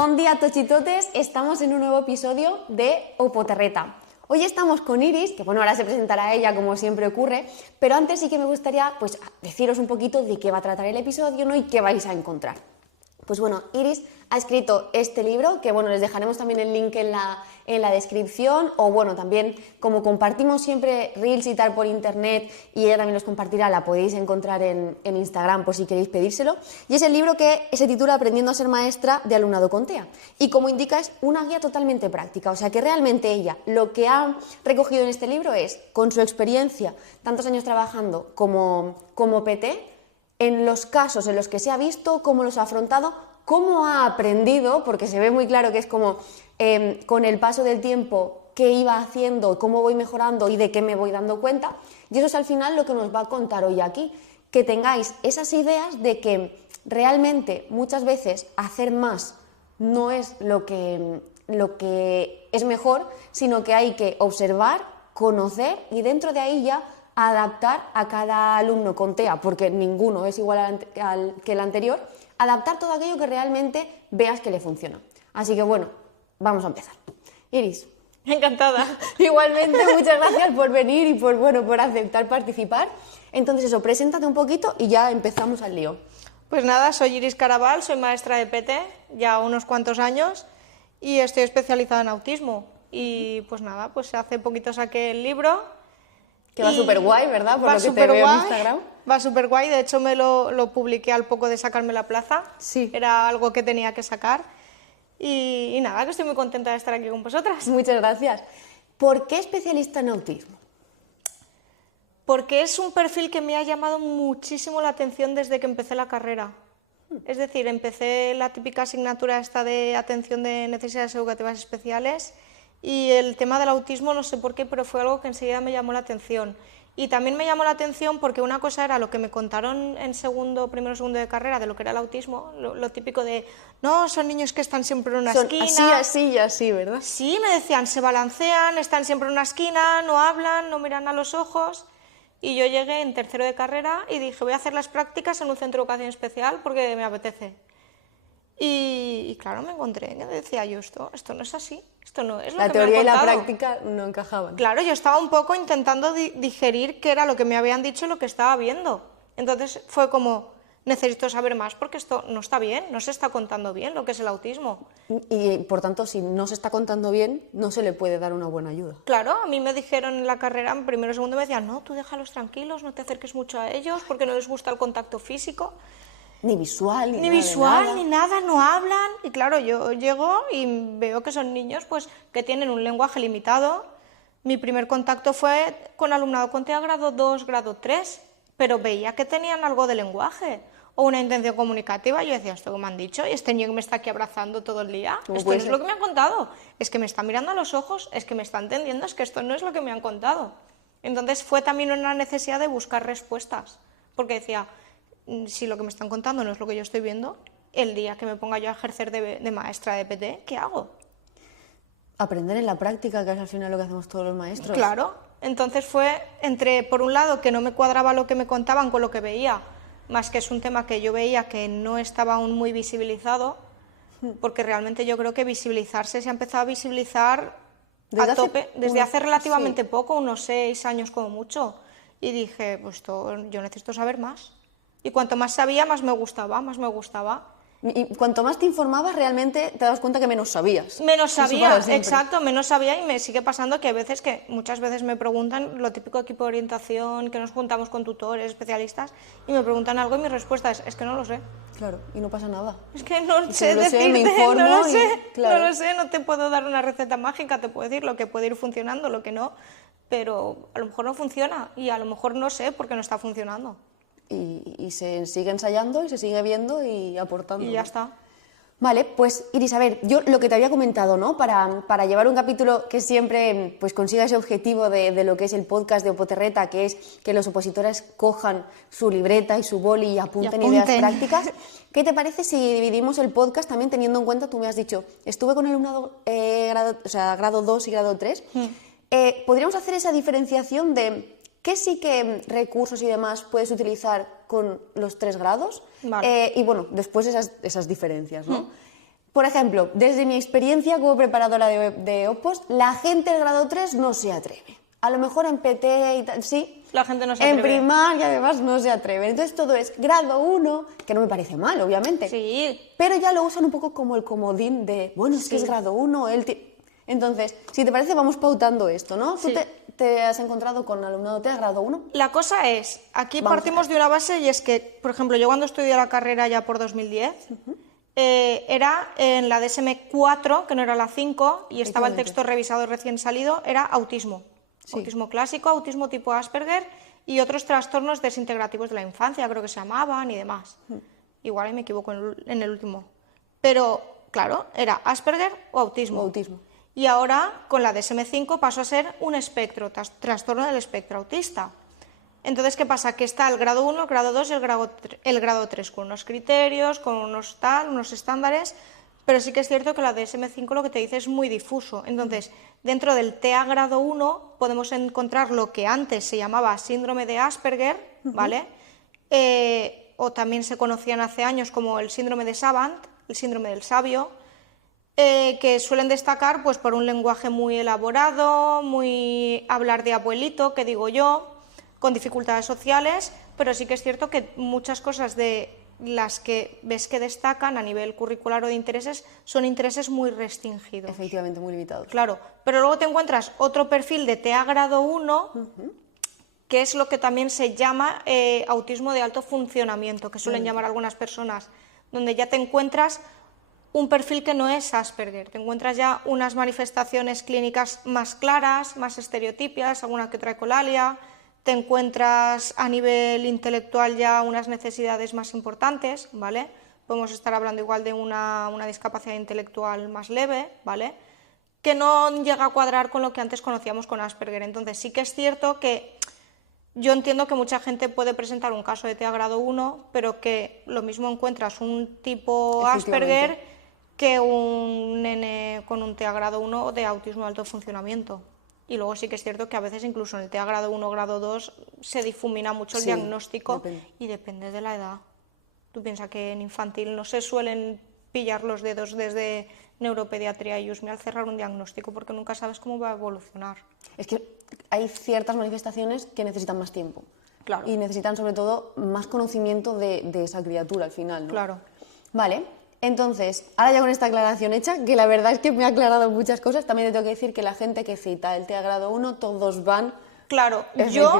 Bon día, tochitotes. Estamos en un nuevo episodio de Opoterreta. Hoy estamos con Iris, que bueno, ahora se presentará ella como siempre ocurre, pero antes sí que me gustaría pues deciros un poquito de qué va a tratar el episodio, ¿no? Y qué vais a encontrar. Pues bueno, Iris ha escrito este libro, que bueno, les dejaremos también el link en la descripción, o bueno, también como compartimos siempre reels y tal por internet, y ella también los compartirá, la podéis encontrar en Instagram por si queréis pedírselo, y es el libro que se titula Aprendiendo a ser maestra de alumnado con TEA, y como indica es una guía totalmente práctica, o sea que realmente ella lo que ha recogido en este libro es, con su experiencia, tantos años trabajando como PT, en los casos en los que se ha visto, cómo los ha afrontado, cómo ha aprendido, porque se ve muy claro que es como con el paso del tiempo qué iba haciendo, cómo voy mejorando y de qué me voy dando cuenta. Y eso es al final lo que nos va a contar hoy aquí, que tengáis esas ideas de que realmente muchas veces hacer más no es lo que es mejor, sino que hay que observar, conocer y dentro de ahí ya adaptar a cada alumno con TEA, porque ninguno es igual que el anterior, adaptar todo aquello que realmente veas que le funciona. Así que bueno, vamos a empezar. Iris. Encantada. Igualmente, muchas gracias por venir y por aceptar participar. Entonces eso, preséntate un poquito y ya empezamos al lío. Pues nada, soy Iris Caraval, soy maestra de PT ya unos cuantos años y estoy especializada en autismo. Y pues nada, pues hace poquito saqué el libro. Que va súper guay, ¿verdad? Por lo que te veo en Instagram. Va súper guay, de hecho me lo publiqué al poco de sacarme la plaza. Sí. Era algo que tenía que sacar. Y nada, que estoy muy contenta de estar aquí con vosotras. Muchas gracias. ¿Por qué especialista en autismo? Porque es un perfil que me ha llamado muchísimo la atención desde que empecé la carrera. Es decir, empecé la típica asignatura esta de atención de necesidades educativas especiales y el tema del autismo no sé por qué, pero fue algo que enseguida me llamó la atención. Y también me llamó la atención porque una cosa era lo que me contaron en primero segundo de carrera de lo que era el autismo, lo típico de, no, son niños que están siempre en una esquina. Así y así, ¿verdad? Sí, me decían, se balancean, están siempre en una esquina, no hablan, no miran a los ojos. Y yo llegué en tercero de carrera y dije, voy a hacer las prácticas en un centro de educación especial porque me apetece. Y claro, me encontré que decía yo, esto no es así, esto no es lo que me han contado. La teoría y la práctica no encajaban. Claro, yo estaba un poco intentando digerir qué era lo que me habían dicho y lo que estaba viendo. Entonces fue como, necesito saber más porque esto no está bien, no se está contando bien lo que es el autismo. Y por tanto, si no se está contando bien, no se le puede dar una buena ayuda. Claro, a mí me dijeron en la carrera, en primero y segundo, me decían, no, tú déjalos tranquilos, no te acerques mucho a ellos porque no les gusta el contacto físico. Ni visual, ni nada, no hablan. Y claro, yo llego y veo que son niños pues que tienen un lenguaje limitado. Mi primer contacto fue con alumnado con TEA grado 2, grado 3, pero veía que tenían algo de lenguaje o una intención comunicativa. Yo decía, esto que me han dicho, y este niño que me está aquí abrazando todo el día, esto no es lo que me han contado. Es que me está mirando a los ojos, es que me está entendiendo, es que esto no es lo que me han contado. Entonces fue también una necesidad de buscar respuestas, porque decía, si lo que me están contando no es lo que yo estoy viendo, el día que me ponga yo a ejercer de maestra de PT, ¿qué hago? Aprender en la práctica, que es al final lo que hacemos todos los maestros. Claro, entonces fue entre, por un lado, que no me cuadraba lo que me contaban con lo que veía, más que es un tema que yo veía que no estaba aún muy visibilizado, porque realmente yo creo que visibilizarse se ha empezado a visibilizar a tope desde hace relativamente poco, unos 6 años como mucho, y dije, pues yo necesito saber más. Y cuanto más sabía, más me gustaba, más me gustaba. Y cuanto más te informabas, realmente te das cuenta que menos sabías. Menos sabía, exacto, menos sabía y me sigue pasando que a veces, que muchas veces me preguntan, lo típico equipo de orientación, que nos juntamos con tutores, especialistas, y me preguntan algo y mi respuesta es que no lo sé. Claro, y no pasa nada. Es que no sé decirte, no lo sé, no lo sé, no te puedo dar una receta mágica, te puedo decir lo que puede ir funcionando, lo que no, pero a lo mejor no funciona y a lo mejor no sé por qué no está funcionando. Y se sigue ensayando y se sigue viendo y aportando. Y ya está. Vale, pues Iris, a ver, yo lo que te había comentado, ¿no? Para llevar un capítulo que siempre pues, consiga ese objetivo de lo que es el podcast de Opoterreta, que es que los opositores cojan su libreta y su boli y apunten ideas prácticas. ¿Qué te parece si dividimos el podcast también teniendo en cuenta, tú me has dicho, estuve con alumnado grado 2 y grado 3, ¿podríamos hacer esa diferenciación de qué sí que recursos y demás puedes utilizar con los 3 grados? Vale. Y bueno, después esas diferencias, ¿no? Por ejemplo, desde mi experiencia como preparadora de OPOS, la gente del grado 3 no se atreve. A lo mejor en PT y tal, sí. La gente no se atreve. En primaria además no se atreve. Entonces todo es grado 1, que no me parece mal, obviamente. Sí. Pero ya lo usan un poco como el comodín de, bueno, es que es grado 1, Entonces, si te parece, vamos pautando esto, ¿no? Sí. ¿Tú te has encontrado con alumnado TEA grado 1? La cosa es, aquí Vamos partimos de una base y es que, por ejemplo, yo cuando estudié la carrera ya por 2010, era en la DSM-4, que no era la 5, y estaba el texto revisado y recién salido, era autismo. Sí. Autismo clásico, autismo tipo Asperger y otros trastornos desintegrativos de la infancia, creo que se llamaban y demás. Igual ahí me equivoco en el último. Pero, claro, era Asperger o autismo. Y ahora, con la DSM-5, pasó a ser un espectro, trastorno del espectro autista. Entonces, ¿qué pasa? Que está el grado 1, el grado 2 y el grado 3, con unos criterios, con unos estándares, pero sí que es cierto que la DSM-5 lo que te dice es muy difuso. Entonces, dentro del TEA grado 1 podemos encontrar lo que antes se llamaba síndrome de Asperger, ¿vale? O también se conocían hace años como el síndrome de Savant, el síndrome del sabio, que suelen destacar pues, por un lenguaje muy elaborado, muy hablar de abuelito, que digo yo, con dificultades sociales, pero sí que es cierto que muchas cosas de las que ves que destacan a nivel curricular o de intereses son intereses muy restringidos. Efectivamente, muy limitados. Claro, pero luego te encuentras otro perfil de TEA grado 1, que es lo que también se llama autismo de alto funcionamiento, que suelen llamar algunas personas, donde ya te encuentras un perfil que no es Asperger, te encuentras ya unas manifestaciones clínicas más claras, más estereotípicas, alguna que otra ecolalia, te encuentras a nivel intelectual ya unas necesidades más importantes, ¿vale? Podemos estar hablando igual de una discapacidad intelectual más leve, ¿vale? Que no llega a cuadrar con lo que antes conocíamos con Asperger. Entonces sí que es cierto que yo entiendo que mucha gente puede presentar un caso de TEA grado 1, pero que lo mismo encuentras un tipo Asperger que un nene con un TEA grado 1 de autismo de alto funcionamiento. Y luego sí que es cierto que a veces incluso en el TEA grado 1 o grado 2 se difumina mucho el diagnóstico y depende de la edad. Tú piensas que en infantil no se suelen pillar los dedos desde neuropediatría y USME al cerrar un diagnóstico porque nunca sabes cómo va a evolucionar. Es que hay ciertas manifestaciones que necesitan más tiempo. Claro. Y necesitan sobre todo más conocimiento de esa criatura al final, ¿no? Claro. Vale. Entonces, ahora ya con esta aclaración hecha, que la verdad es que me ha aclarado muchas cosas, también te tengo que decir que la gente que cita el TEA grado 1, todos van... Claro, yo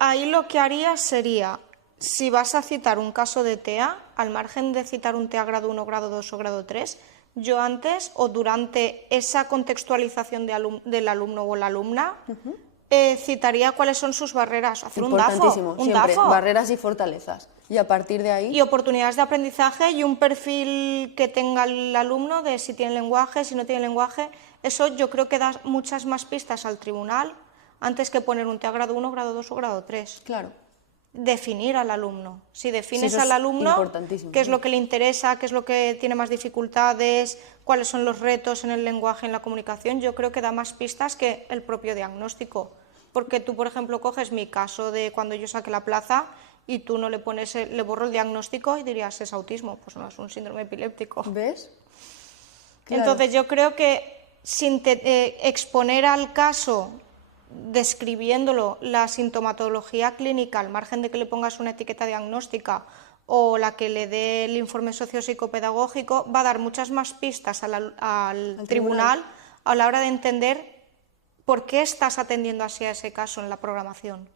ahí lo que haría sería, si vas a citar un caso de TEA, al margen de citar un TEA grado 1, grado 2 o grado 3, yo antes o durante esa contextualización del alumno o la alumna, citaría cuáles son sus barreras, hacer un DAFO. Siempre, barreras y fortalezas. Y a partir de ahí... Y oportunidades de aprendizaje y un perfil que tenga el alumno de si tiene lenguaje, si no tiene lenguaje. Eso yo creo que da muchas más pistas al tribunal antes que poner un TEA grado 1, grado 2 o grado 3. Claro. Definir al alumno. Si defines al alumno qué es lo que le interesa, qué es lo que tiene más dificultades, cuáles son los retos en el lenguaje, en la comunicación, yo creo que da más pistas que el propio diagnóstico. Porque tú, por ejemplo, coges mi caso de cuando yo saqué la plaza y tú no le pones, le borro el diagnóstico y dirías, es autismo. Pues no, es un síndrome epiléptico. ¿Ves? Claro. Entonces yo creo que sin exponer al caso, describiéndolo, la sintomatología clínica, al margen de que le pongas una etiqueta diagnóstica o la que le dé el informe sociopsicopedagógico, va a dar muchas más pistas al tribunal a la hora de entender por qué estás atendiendo así a ese caso en la programación.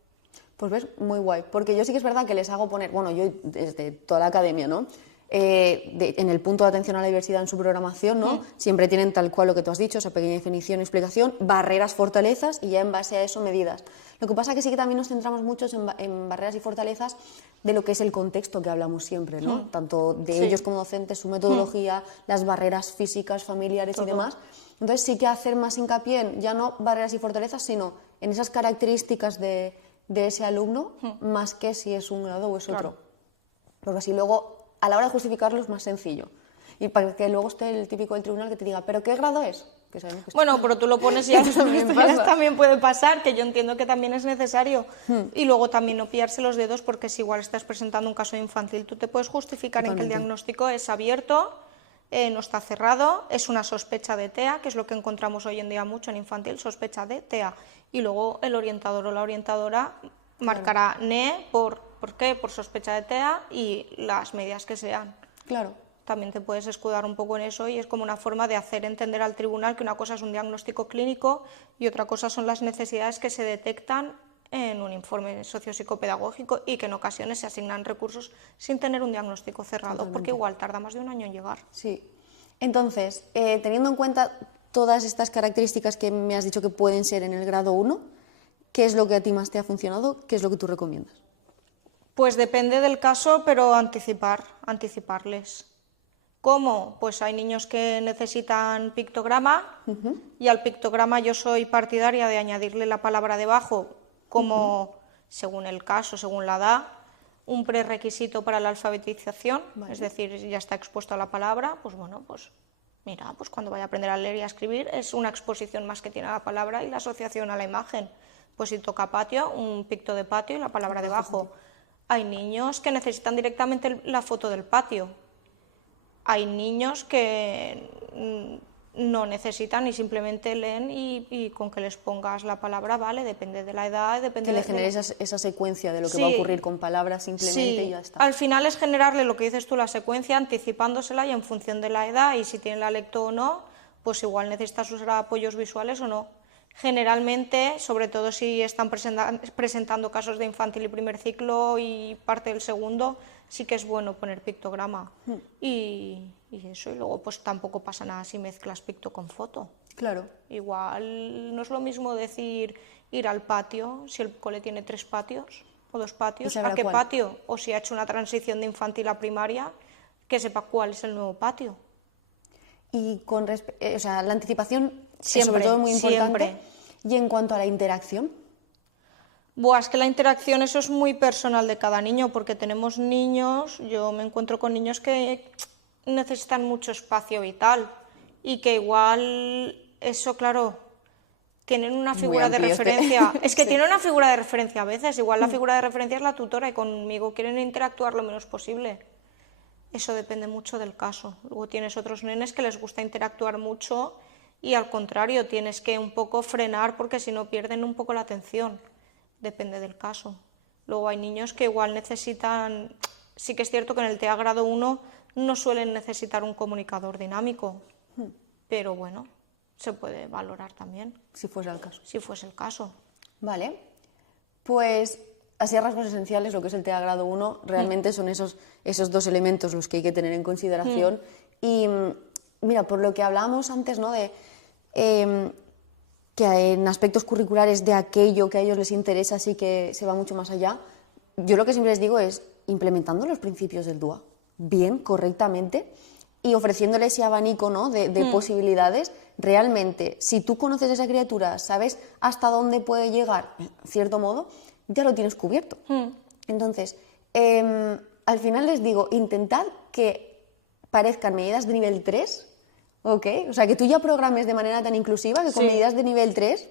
Pues ves, muy guay, porque yo sí que es verdad que les hago poner, bueno, yo desde toda la academia, ¿no? En el punto de atención a la diversidad en su programación, ¿no? Siempre tienen tal cual lo que tú has dicho, esa pequeña definición, explicación, barreras, fortalezas y ya en base a eso medidas. Lo que pasa es que sí que también nos centramos mucho en barreras y fortalezas de lo que es el contexto que hablamos siempre, ¿no? Tanto de ellos como docentes, su metodología, las barreras físicas, familiares y demás. Entonces sí que hacer más hincapié en ya no barreras y fortalezas, sino en esas características de ese alumno, más que si es un grado o es otro. Porque así luego, a la hora de justificarlo, es más sencillo. Y para que luego esté el típico del tribunal que te diga, ¿pero qué grado es? Que sabemos que bueno, pero tú lo pones y ya también puede pasar, que yo entiendo que también es necesario. Y luego también no pillarse los dedos, porque si igual estás presentando un caso infantil, tú te puedes justificar en que el diagnóstico es abierto no está cerrado, es una sospecha de TEA, que es lo que encontramos hoy en día mucho en infantil, sospecha de TEA. Y luego el orientador o la orientadora marcará NE ¿por qué? Por sospecha de TEA y las medidas que sean. Claro. También te puedes escudar un poco en eso y es como una forma de hacer entender al tribunal que una cosa es un diagnóstico clínico y otra cosa son las necesidades que se detectan en un informe sociopsicopedagógico y que en ocasiones se asignan recursos sin tener un diagnóstico cerrado, Totalmente. porque igual tarda más de un año en llegar. Sí. Entonces, teniendo en cuenta todas estas características que me has dicho que pueden ser en el grado 1, ¿qué es lo que a ti más te ha funcionado? ¿Qué es lo que tú recomiendas? Pues depende del caso, pero anticiparles. ¿Cómo? Pues hay niños que necesitan pictograma y al pictograma yo soy partidaria de añadirle la palabra debajo como, según el caso, según la edad, un prerequisito para la alfabetización, es decir, ya está expuesto a la palabra, pues bueno, pues mira, pues cuando vaya a aprender a leer y a escribir es una exposición más que tiene a la palabra y la asociación a la imagen. Pues si toca patio, un picto de patio y la palabra debajo. Hay niños que necesitan directamente la foto del patio. Hay niños que no necesitan y simplemente leen y con que les pongas la palabra vale, depende de la edad, depende Que le de generes esa secuencia de lo que Sí. va a ocurrir con palabras simplemente y ya está. Al final es generarle lo que dices tú, la secuencia, anticipándosela y en función de la edad y si tiene la lecto o no, pues igual necesitas usar apoyos visuales o no. Generalmente, sobre todo si están presentando casos de infantil y primer ciclo y parte del segundo, sí que es bueno poner pictograma. Y eso, y luego pues tampoco pasa nada si mezclas picto con foto. Claro. Igual no es lo mismo decir ir al patio, si el cole tiene 3 patios o 2 patios, sabrá ¿a qué cuál. patio? O si ha hecho una transición de infantil a primaria, que sepa cuál es el nuevo patio. Y o sea, la anticipación es Siempre, sobre todo muy importante. siempre. Y en cuanto a la interacción, Buah, es que la interacción, eso es muy personal de cada niño, porque tenemos niños, yo me encuentro con niños que necesitan mucho espacio vital y que igual eso, claro, tienen una Muy figura de amplio referencia. Es que Sí. tienen una figura de referencia a veces, igual la figura de referencia es la tutora y conmigo quieren interactuar lo menos posible. Eso depende mucho del caso. Luego tienes otros nenes que les gusta interactuar mucho y al contrario, tienes que un poco frenar porque si no pierden un poco la atención. Depende del caso. Luego hay niños que igual necesitan, sí que es cierto que en el TEA grado 1 no suelen necesitar un comunicador dinámico, pero bueno, se puede valorar también, si fuese el caso. si fuese el caso. Vale. Pues así a rasgos esenciales, lo que es el TEA grado 1, realmente son esos dos elementos los que hay que tener en consideración. Y mira, por lo que hablábamos antes, ¿no? De que en aspectos curriculares de aquello que a ellos les interesa sí que se va mucho más allá. Yo lo que siempre les digo es implementando los principios del DUA bien, correctamente y ofreciéndole ese abanico, ¿no? de posibilidades. Realmente, si tú conoces a esa criatura, sabes hasta dónde puede llegar, en cierto modo, ya lo tienes cubierto. Entonces, al final les digo, intentad que parezcan medidas de nivel 3, ¿ok? O sea, que tú ya programes de manera tan inclusiva que con Sí. medidas de nivel 3,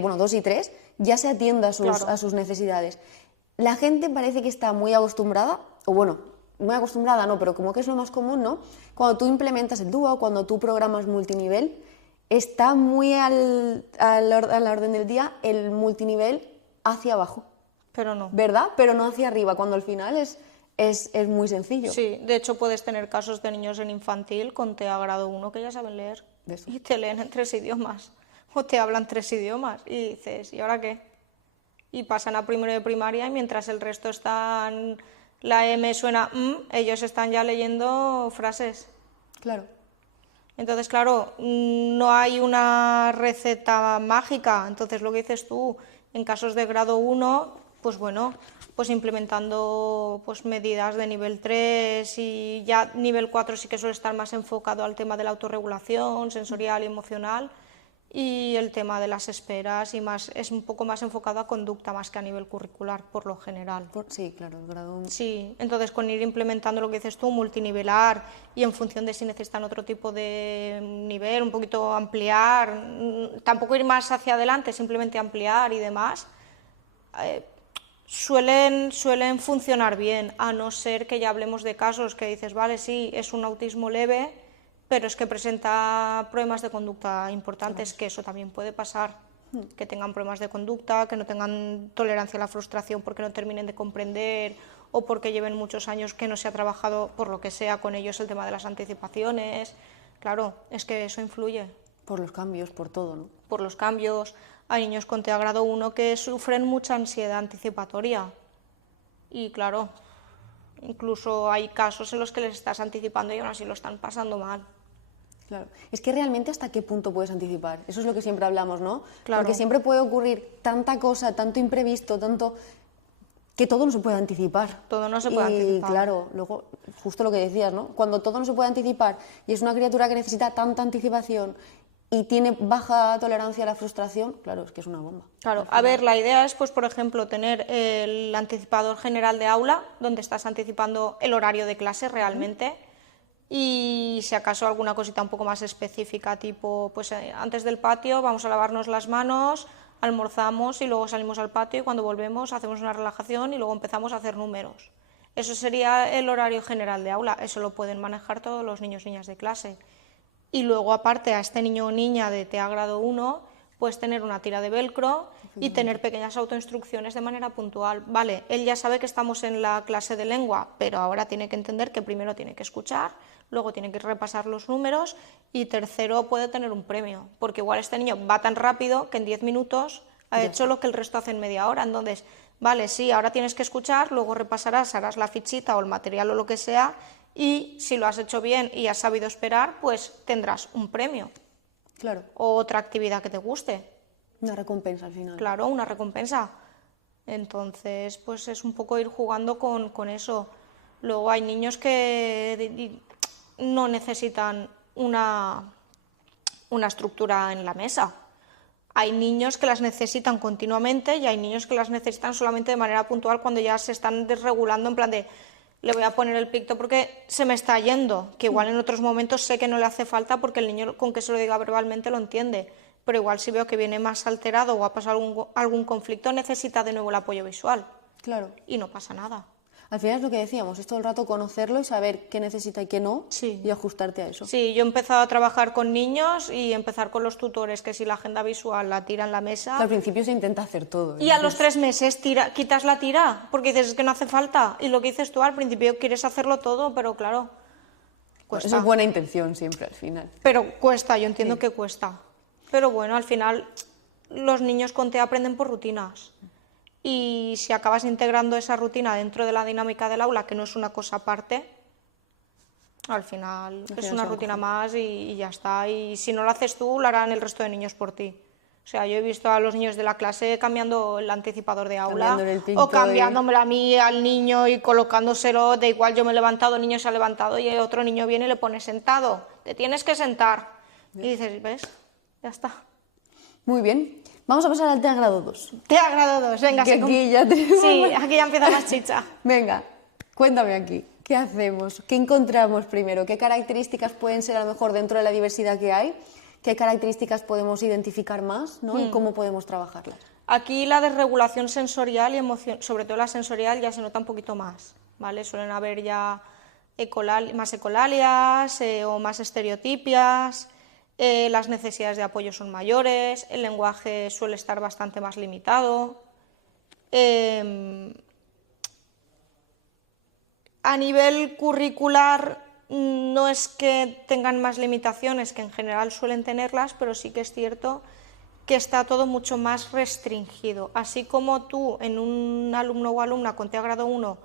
bueno, 2 y 3, ya se atienda a sus necesidades. La gente parece que está muy acostumbrada, o bueno, muy acostumbrada no, pero como que es lo más común, ¿no? Cuando tú implementas el DUA, cuando tú programas multinivel, está muy a la orden del día el multinivel hacia abajo, Pero no. ¿verdad? Pero no hacia arriba, cuando al final es muy sencillo. Sí, de hecho puedes tener casos de niños en infantil con TEA grado 1 que ya saben leer ¿Ves? y te leen en 3 idiomas o te hablan 3 idiomas y dices, ¿y ahora qué? Y pasan a primero de primaria y mientras el resto están, la M suena ellos están ya leyendo frases. Claro. Entonces, claro, no hay una receta mágica. Entonces, lo que dices tú, en casos de grado 1, pues bueno, pues implementando pues medidas de nivel 3 y ya nivel 4 sí que suele estar más enfocado al tema de la autorregulación sensorial y emocional y el tema de las esperas y más es un poco más enfocado a conducta más que a nivel curricular por lo general. Sí, claro, el grado 1. Sí, entonces con ir implementando lo que dices tú, multinivelar y en función de si necesitan otro tipo de nivel, un poquito ampliar, tampoco ir más hacia adelante, simplemente ampliar y demás, suelen funcionar bien, a no ser que ya hablemos de casos que dices, vale, sí, es un autismo leve, pero es que presenta problemas de conducta importantes, que eso también puede pasar, que tengan problemas de conducta, que no tengan tolerancia a la frustración porque no terminen de comprender o porque lleven muchos años que no se ha trabajado, por lo que sea, con ellos el tema de las anticipaciones. Claro, es que eso influye. Por los cambios, por todo, ¿no? Por los cambios. Hay niños con TEA grado 1 que sufren mucha ansiedad anticipatoria. Y claro, incluso hay casos en los que les estás anticipando y aún así lo están pasando mal. Claro. Es que realmente hasta qué punto puedes anticipar. Eso es lo que siempre hablamos, ¿no? Claro. Porque siempre puede ocurrir tanta cosa, tanto imprevisto, tanto que todo no se puede anticipar. Todo no se puede anticipar. Y claro, luego, justo lo que decías, ¿no? Cuando todo no se puede anticipar y es una criatura que necesita tanta anticipación y tiene baja tolerancia a la frustración, claro, es que es una bomba. Claro, a ver, la idea es, pues, por ejemplo, tener el anticipador general de aula, donde estás anticipando el horario de clase realmente, y si acaso alguna cosita un poco más específica, tipo, pues antes del patio vamos a lavarnos las manos, almorzamos y luego salimos al patio y cuando volvemos hacemos una relajación y luego empezamos a hacer números. Eso sería el horario general de aula, eso lo pueden manejar todos los niños y niñas de clase. Y luego, aparte, a este niño o niña de TEA grado 1, pues tener una tira de velcro y tener pequeñas autoinstrucciones de manera puntual. Vale, él ya sabe que estamos en la clase de lengua, pero ahora tiene que entender que primero tiene que escuchar, luego tiene que repasar los números y tercero puede tener un premio, porque igual este niño va tan rápido que en 10 minutos ha hecho lo que el resto hace en media hora. Entonces, vale, sí, ahora tienes que escuchar, luego repasarás, harás la fichita o el material o lo que sea, y si lo has hecho bien y has sabido esperar, pues tendrás un premio. Claro. O otra actividad que te guste. Una recompensa al final. Claro, una recompensa. Entonces, pues es un poco ir jugando con eso. Luego hay niños que no necesitan una estructura en la mesa. Hay niños que las necesitan continuamente y hay niños que las necesitan solamente de manera puntual cuando ya se están desregulando, en plan de le voy a poner el picto porque se me está yendo, que igual en otros momentos sé que no le hace falta porque el niño con que se lo diga verbalmente lo entiende, pero igual si veo que viene más alterado o ha pasado algún conflicto necesita de nuevo el apoyo visual. Claro. Y no pasa nada. Al final es lo que decíamos, es todo el rato conocerlo y saber qué necesita y qué no, Sí. y ajustarte a eso. Sí, yo he empezado a trabajar con niños y empezar con los tutores, que si la agenda visual la tira en la mesa... Al principio se intenta hacer todo. Y a los 3 meses quitas la tira, porque dices es que no hace falta. Y lo que dices tú, al principio quieres hacerlo todo, pero claro, cuesta. Eso es buena intención siempre al final. Pero cuesta, yo entiendo que cuesta. Pero bueno, al final los niños con TEA aprenden por rutinas. Y si acabas integrando esa rutina dentro de la dinámica del aula, que no es una cosa aparte, al final es una rutina más y ya está. Y si no lo haces tú, lo harán el resto de niños por ti. O sea, yo he visto a los niños de la clase cambiando el anticipador de aula o cambiándomelo a mí, al niño y colocándoselo, de igual yo me he levantado, el niño se ha levantado y otro niño viene y le pone sentado, te tienes que sentar. Y dices, ¿ves? Ya está. Muy bien. Vamos a pasar al TEA grado 2. TEA grado 2, venga. Que aquí ya tenemos... Sí, aquí ya empieza más chicha. Venga, cuéntame aquí. ¿Qué hacemos? ¿Qué encontramos primero? ¿Qué características pueden ser a lo mejor dentro de la diversidad que hay? ¿Qué características podemos identificar más, ¿no? ¿Y cómo podemos trabajarlas? Aquí la desregulación sensorial y emoción, sobre todo la sensorial, ya se nota un poquito más, ¿vale? Suelen haber ya más ecolalias o más estereotipias, las necesidades de apoyo son mayores, el lenguaje suele estar bastante más limitado. A nivel curricular no es que tengan más limitaciones, que en general suelen tenerlas, pero sí que es cierto que está todo mucho más restringido. Así como tú en un alumno o alumna con TEA grado 1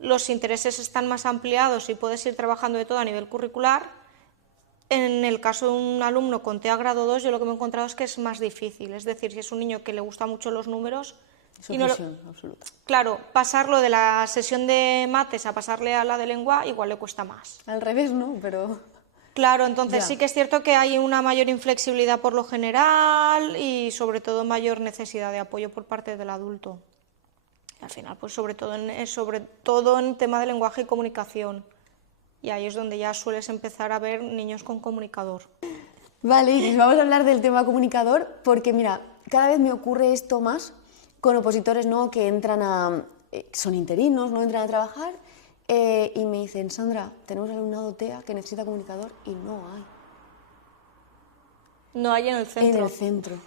los intereses están más ampliados y puedes ir trabajando de todo a nivel curricular, en el caso de un alumno con TEA grado 2 yo lo que me he encontrado es que es más difícil. Es decir, si es un niño que le gustan mucho los números... Es presión absoluta. Claro, pasarlo de la sesión de mates a pasarle a la de lengua igual le cuesta más. Al revés, ¿no? Pero... Claro, entonces Ya. sí que es cierto que hay una mayor inflexibilidad por lo general y sobre todo mayor necesidad de apoyo por parte del adulto. Y al final, pues sobre todo en tema de lenguaje y comunicación. Y ahí es donde ya sueles empezar a ver niños con comunicador. Vale, Iris, vamos a hablar del tema comunicador porque, mira, cada vez me ocurre esto más con opositores, ¿no? Que entran son interinos, no entran a trabajar Y me dicen, Sandra, tenemos alumnado TEA que necesita comunicador y no hay. No hay en el centro. En el centro.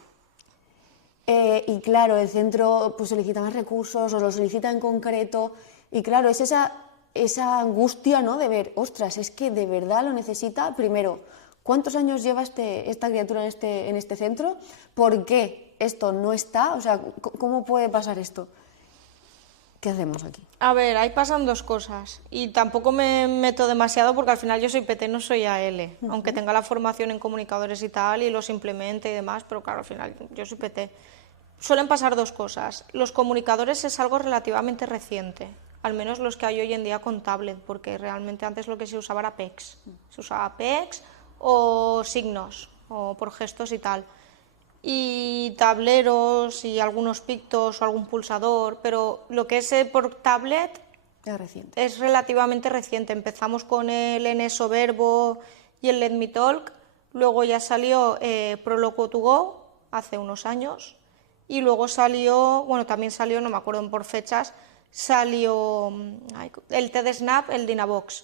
Y claro, el centro pues solicita más recursos o lo solicita en concreto. Y claro, es esa angustia, ¿no? De ver, ostras, es que de verdad lo necesita. Primero, ¿cuántos años lleva esta criatura en este centro? ¿Por qué esto no está? O sea, ¿cómo puede pasar esto? ¿Qué hacemos aquí? A ver, ahí pasan dos cosas y tampoco me meto demasiado porque al final yo soy PT, no soy AL, aunque tenga la formación en comunicadores y tal y los implemente y demás, pero claro, al final yo soy PT. Suelen pasar dos cosas. Los comunicadores es algo relativamente reciente, al menos los que hay hoy en día con tablet, porque realmente antes lo que se usaba era PEX. Se usaba PEX o signos, o por gestos y tal. Y tableros y algunos pictos o algún pulsador, pero lo que es por tablet Es reciente. es relativamente reciente. Empezamos con el NSO Verbo y el Let Me Talk, luego ya salió Proloquo to Go hace unos años y luego salió, bueno, también salió, no me acuerdo por fechas, salió el TED Snap, el Dynavox.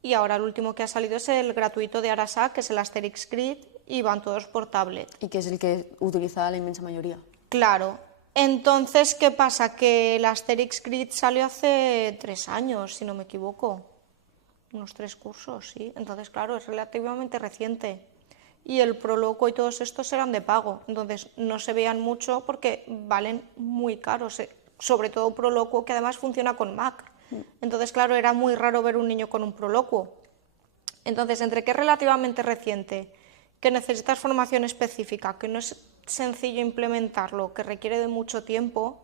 Y ahora el último que ha salido es el gratuito de Arasaka, que es el Asterix Grid, y van todos por tablet. Y que es el que utiliza la inmensa mayoría. Claro. Entonces, ¿qué pasa? Que el Asterix Grid salió hace 3 años, si no me equivoco. Unos 3 cursos, sí. Entonces, claro, es relativamente reciente. Y el Proloquo y todos estos eran de pago. Entonces, no se veían mucho porque valen muy caros. Sobre todo Proloquo, que además funciona con Mac. Entonces, claro, era muy raro ver un niño con un Proloquo. Entonces, entre que es relativamente reciente, que necesitas formación específica, que no es sencillo implementarlo, que requiere de mucho tiempo,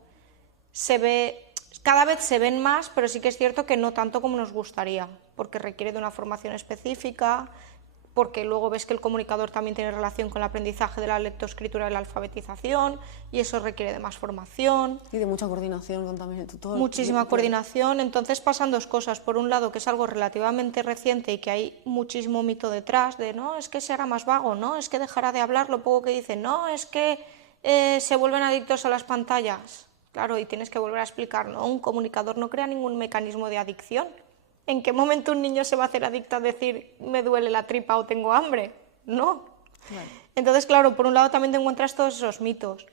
cada vez se ven más, pero sí que es cierto que no tanto como nos gustaría, porque requiere de una formación específica, porque luego ves que el comunicador también tiene relación con el aprendizaje de la lectoescritura y la alfabetización, y eso requiere de más formación. Y de mucha coordinación con también el tutor. Muchísima coordinación. Entonces pasan dos cosas. Por un lado, que es algo relativamente reciente y que hay muchísimo mito detrás de no, es que se hará más vago, no, es que dejará de hablar lo poco que dice, no, es que se vuelven adictos a las pantallas. Claro, y tienes que volver a explicar, ¿no? Un comunicador no crea ningún mecanismo de adicción. ¿En qué momento un niño se va a hacer adicto a decir me duele la tripa o tengo hambre? No. Claro. Entonces, claro, por un lado también te encuentras todos esos mitos.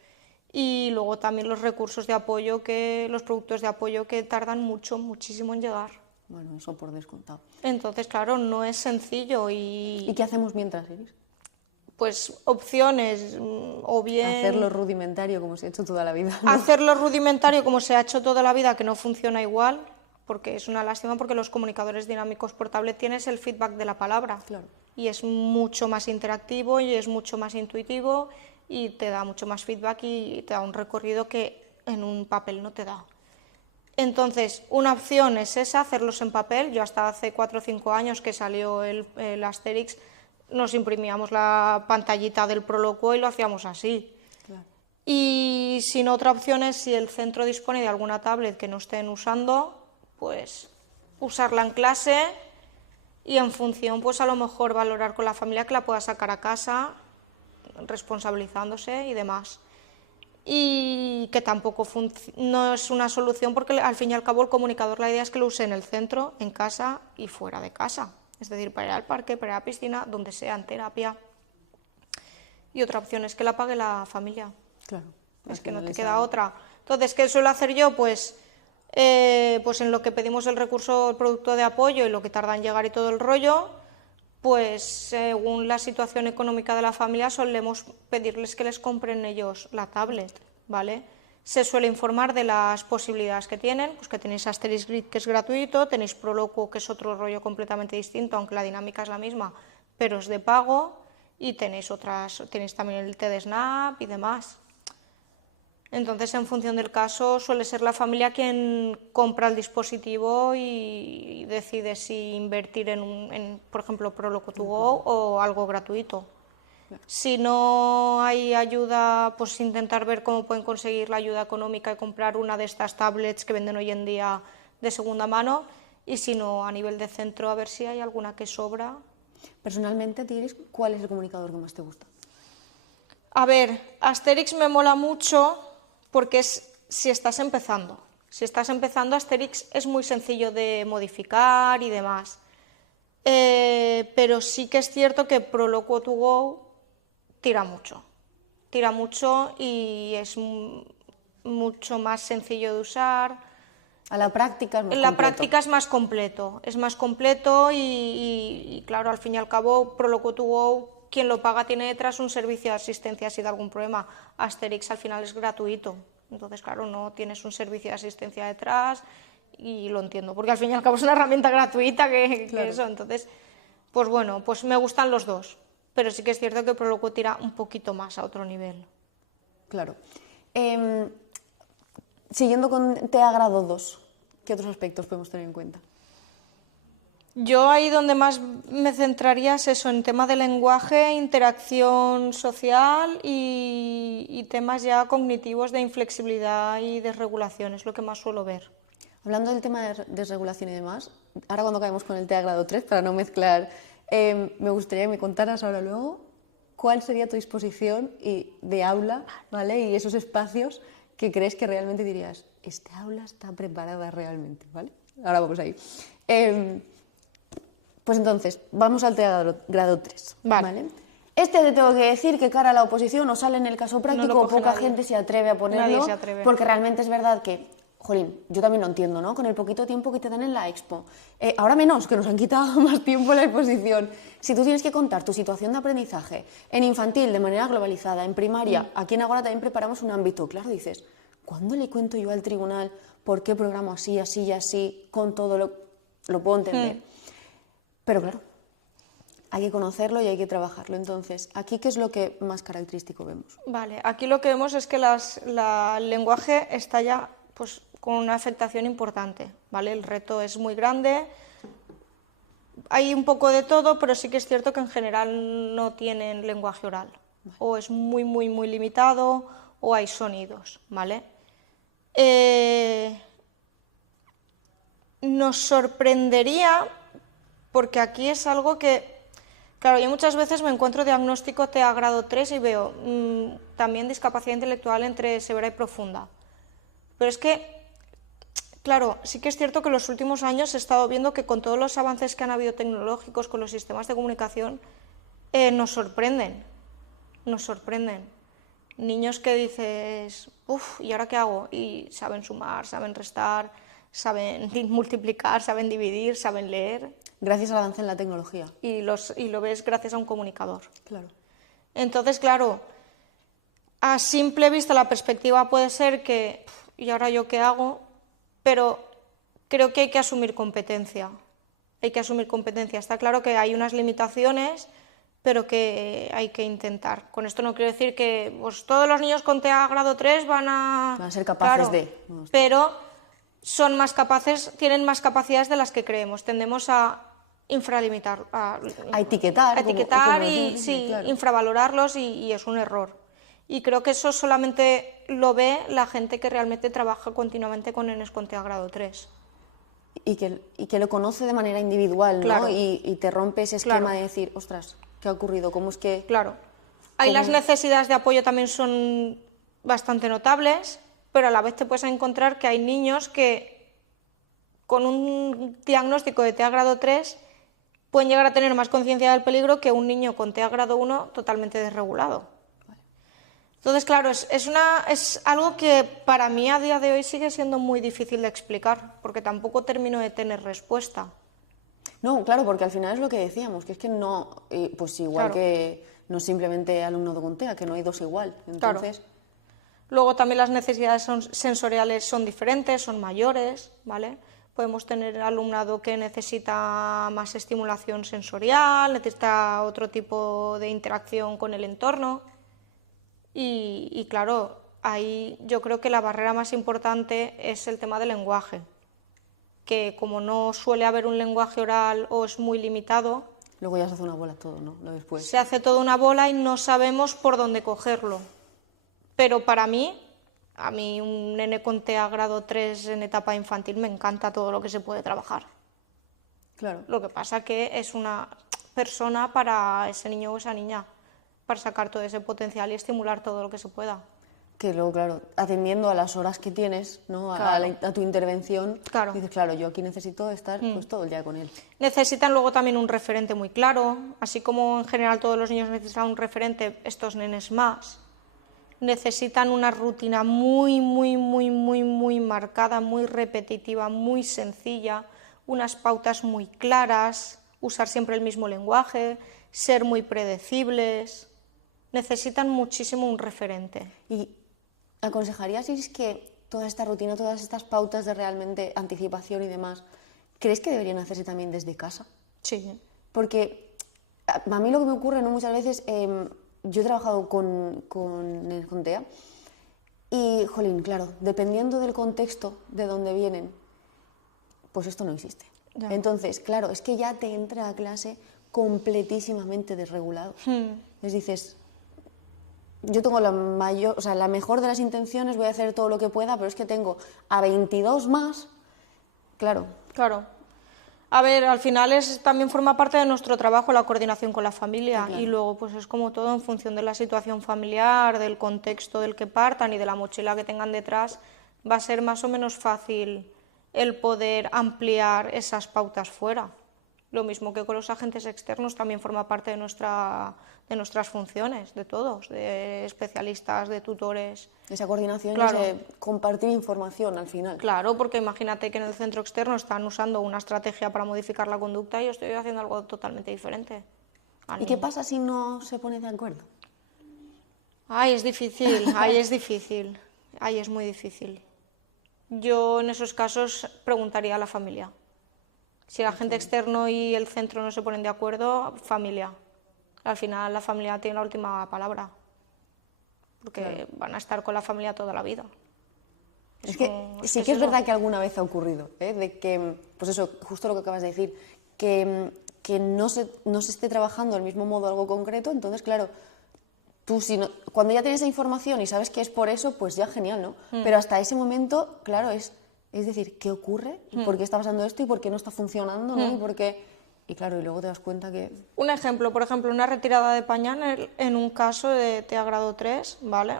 Y luego también los recursos de apoyo, los productos de apoyo que tardan muchísimo en llegar. Bueno, eso por descontado. Entonces, claro, no es sencillo ¿Y qué hacemos mientras, Iris? Pues opciones, o bien... Hacerlo rudimentario como se ha hecho toda la vida, ¿no? Hacerlo rudimentario como se ha hecho toda la vida, que no funciona igual, porque es una lástima, porque los comunicadores dinámicos por tablet tienes el feedback de la palabra. Claro. Y es mucho más interactivo y es mucho más intuitivo y te da mucho más feedback y te da un recorrido que en un papel no te da. Entonces, una opción es esa, hacerlos en papel. Yo hasta hace 4 o 5 años que salió el Asterix, nos imprimíamos la pantallita del Proloquo y lo hacíamos así. Claro. Y sin otra opción es, si el centro dispone de alguna tablet que no estén usando, pues usarla en clase y en función, pues a lo mejor valorar con la familia que la pueda sacar a casa, responsabilizándose y demás. Y que tampoco no es una solución porque al fin y al cabo el comunicador, la idea es que lo use en el centro, en casa y fuera de casa. Es decir, para ir al parque, para ir a la piscina, donde sea, en terapia. Y otra opción es que la pague la familia. Claro. Es que no te queda otra. Entonces, ¿qué suelo hacer yo? Pues en lo que pedimos el recurso, el producto de apoyo y lo que tarda en llegar y todo el rollo, pues según la situación económica de la familia solemos pedirles que les compren ellos la tablet, ¿vale? Se suele informar de las posibilidades que tienen, pues que tenéis Asterix Grid, que es gratuito, tenéis Proloquo, que es otro rollo completamente distinto, aunque la dinámica es la misma, pero es de pago, y tenéis también el TED Snap y demás. Entonces, en función del caso, suele ser la familia quien compra el dispositivo y decide si invertir en por ejemplo, Proloquo to Go o algo gratuito. Si no hay ayuda, pues intentar ver cómo pueden conseguir la ayuda económica y comprar una de estas tablets que venden hoy en día de segunda mano. Y si no, a nivel de centro, a ver si hay alguna que sobra. Personalmente, Iris, ¿cuál es el comunicador que más te gusta? A ver, Asterix me mola mucho porque es si estás empezando. Si estás empezando, Asterix es muy sencillo de modificar y demás. Pero sí que es cierto que Proloquo to Go tira mucho y es mucho más sencillo de usar. A la práctica es más En la completo. práctica es más completo y claro, al fin y al cabo, Proloquo to Go, quien lo paga tiene detrás un servicio de asistencia si da algún problema. Asterix al final es gratuito, entonces claro, no tienes un servicio de asistencia detrás y lo entiendo, porque al fin y al cabo es una herramienta gratuita que eso, entonces, pues bueno, pues me gustan los dos, pero sí que es cierto que Proloquo tira un poquito más a otro nivel. Claro. Siguiendo con TEA grado 2, ¿qué otros aspectos podemos tener en cuenta? Yo ahí donde más me centraría es eso, en tema de lenguaje, interacción social y temas ya cognitivos de inflexibilidad y desregulación, es lo que más suelo ver. Hablando del tema de desregulación y demás, ahora cuando acabemos con el TEA grado 3, para no mezclar, me gustaría que me contaras ahora luego cuál sería tu disposición de aula, ¿vale? Y esos espacios que crees que realmente dirías, este aula está preparada realmente, ¿vale? Ahora vamos ahí. Pues entonces, vamos al TEA grado 3, ¿vale? Este te tengo que decir que cara a la oposición o sale en el caso práctico, poca gente se atreve a ponerlo, porque realmente es verdad que, jolín, yo también lo entiendo, ¿no? Con el poquito tiempo que te dan en la expo. Ahora menos, que nos han quitado más tiempo en la exposición. Si tú tienes que contar tu situación de aprendizaje en infantil, de manera globalizada, en primaria, aquí en Agora también preparamos un ámbito, claro, dices, ¿cuándo le cuento yo al tribunal por qué programo así, así y así, con todo lo puedo entender? Pero claro, hay que conocerlo y hay que trabajarlo. Entonces, ¿aquí qué es lo que más característico vemos? Vale, aquí lo que vemos es que el lenguaje está ya pues, con una afectación importante, ¿vale? El reto es muy grande, hay un poco de todo, pero sí que es cierto que en general no tienen lenguaje oral, o es muy, muy, muy limitado, o hay sonidos, ¿vale? Nos sorprendería, porque aquí es algo que, claro, yo muchas veces me encuentro diagnóstico TEA grado 3 y veo también discapacidad intelectual entre severa y profunda. Pero es que, claro, sí que es cierto que en los últimos años he estado viendo que con todos los avances que han habido tecnológicos, con los sistemas de comunicación, nos sorprenden. Niños que dices, uff, ¿y ahora qué hago? Y saben sumar, saben restar, saben multiplicar, saben dividir, saben leer. Gracias al avance en la tecnología. Y lo ves gracias a un comunicador. Claro. Entonces, claro, a simple vista la perspectiva puede ser que, ¿y ahora yo qué hago? Pero creo que hay que asumir competencia. Está claro que hay unas limitaciones, pero que hay que intentar. Con esto no quiero decir que pues, todos los niños con TEA grado 3 van a ser capaces de... Pero son más capaces, tienen más capacidades de las que creemos. Tendemos a infralimitar, a etiquetar y sí, claro, infravalorarlos y es un error. Y creo que eso solamente lo ve la gente que realmente trabaja continuamente con nenes con TEA grado 3. Y que lo conoce de manera individual, claro, ¿no? Y te rompe ese esquema de decir, ostras, ¿qué ha ocurrido? ¿Cómo es que...? Claro. Ahí las necesidades de apoyo también son bastante notables, pero a la vez te puedes encontrar que hay niños que con un diagnóstico de TEA grado 3 pueden llegar a tener más conciencia del peligro que un niño con TEA grado 1 totalmente desregulado. Entonces, claro, es algo que para mí a día de hoy sigue siendo muy difícil de explicar, porque tampoco termino de tener respuesta. No, claro, porque al final es lo que decíamos, que es que no, pues igual claro, que no simplemente alumnado con TEA, que no hay dos igual. Entonces... Claro. Luego también las necesidades sensoriales son diferentes, son mayores, ¿vale? Podemos tener alumnado que necesita más estimulación sensorial, necesita otro tipo de interacción con el entorno. Y claro, ahí yo creo que la barrera más importante es el tema del lenguaje, que como no suele haber un lenguaje oral o es muy limitado... Luego ya se hace una bola todo, ¿no? Lo después. Se hace toda una bola y no sabemos por dónde cogerlo. Pero para mí, a mí un nene con TEA grado 3 en etapa infantil me encanta todo lo que se puede trabajar. Claro. Lo que pasa que es una persona para ese niño o esa niña, para sacar todo ese potencial y estimular todo lo que se pueda. Que luego, claro, atendiendo a las horas que tienes, ¿no? Claro. A tu intervención, Claro. dices, claro, yo aquí necesito estar pues todo el día con él. Necesitan luego también un referente muy claro, así como en general todos los niños necesitan un referente, estos nenes más. Necesitan una rutina muy marcada, muy repetitiva, muy sencilla, unas pautas muy claras, usar siempre el mismo lenguaje, ser muy predecibles. Necesitan muchísimo un referente. ¿Y aconsejarías, Iris, que toda esta rutina, todas estas pautas de realmente anticipación y demás, crees que deberían hacerse también desde casa? Sí. Porque a mí lo que me ocurre, ¿no? Muchas veces, yo he trabajado con TEA y, jolín, claro, dependiendo del contexto de donde vienen, pues esto no existe. Ya. Entonces, claro, es que ya te entra a clase completísimamente desregulado. Les dices, yo tengo la mejor de las intenciones, voy a hacer todo lo que pueda, pero es que tengo a 22 más, claro. Claro. A ver, al final también forma parte de nuestro trabajo la coordinación con la familia, Claro. y luego pues es como todo en función de la situación familiar, del contexto del que partan y de la mochila que tengan detrás, va a ser más o menos fácil el poder ampliar esas pautas fuera. Lo mismo que con los agentes externos también forma parte de nuestras funciones, de todos, de especialistas, de tutores. Esa coordinación Claro. y ese compartir información al final. Claro, porque imagínate que en el centro externo están usando una estrategia para modificar la conducta y yo estoy haciendo algo totalmente diferente. ¿Y qué pasa si no se pone de acuerdo? Ay, es difícil, ahí es difícil, ahí es muy difícil. Yo en esos casos preguntaría a la familia. Si el agente externo y el centro no se ponen de acuerdo, familia. Al final la familia tiene la última palabra, porque van a estar con la familia toda la vida. Es que sí que es verdad que alguna vez ha ocurrido, ¿eh? De que, pues eso, justo lo que acabas de decir, que no se esté trabajando del mismo modo algo concreto, entonces, claro, tú cuando ya tienes esa información y sabes que es por eso, pues ya genial, ¿no? Pero hasta ese momento, claro, es decir, ¿qué ocurre? ¿Por qué está pasando esto y por qué no está funcionando? ¿No? Y claro, y luego te das cuenta que... Un ejemplo, por ejemplo, una retirada de pañal en un caso de TEA grado 3, ¿vale?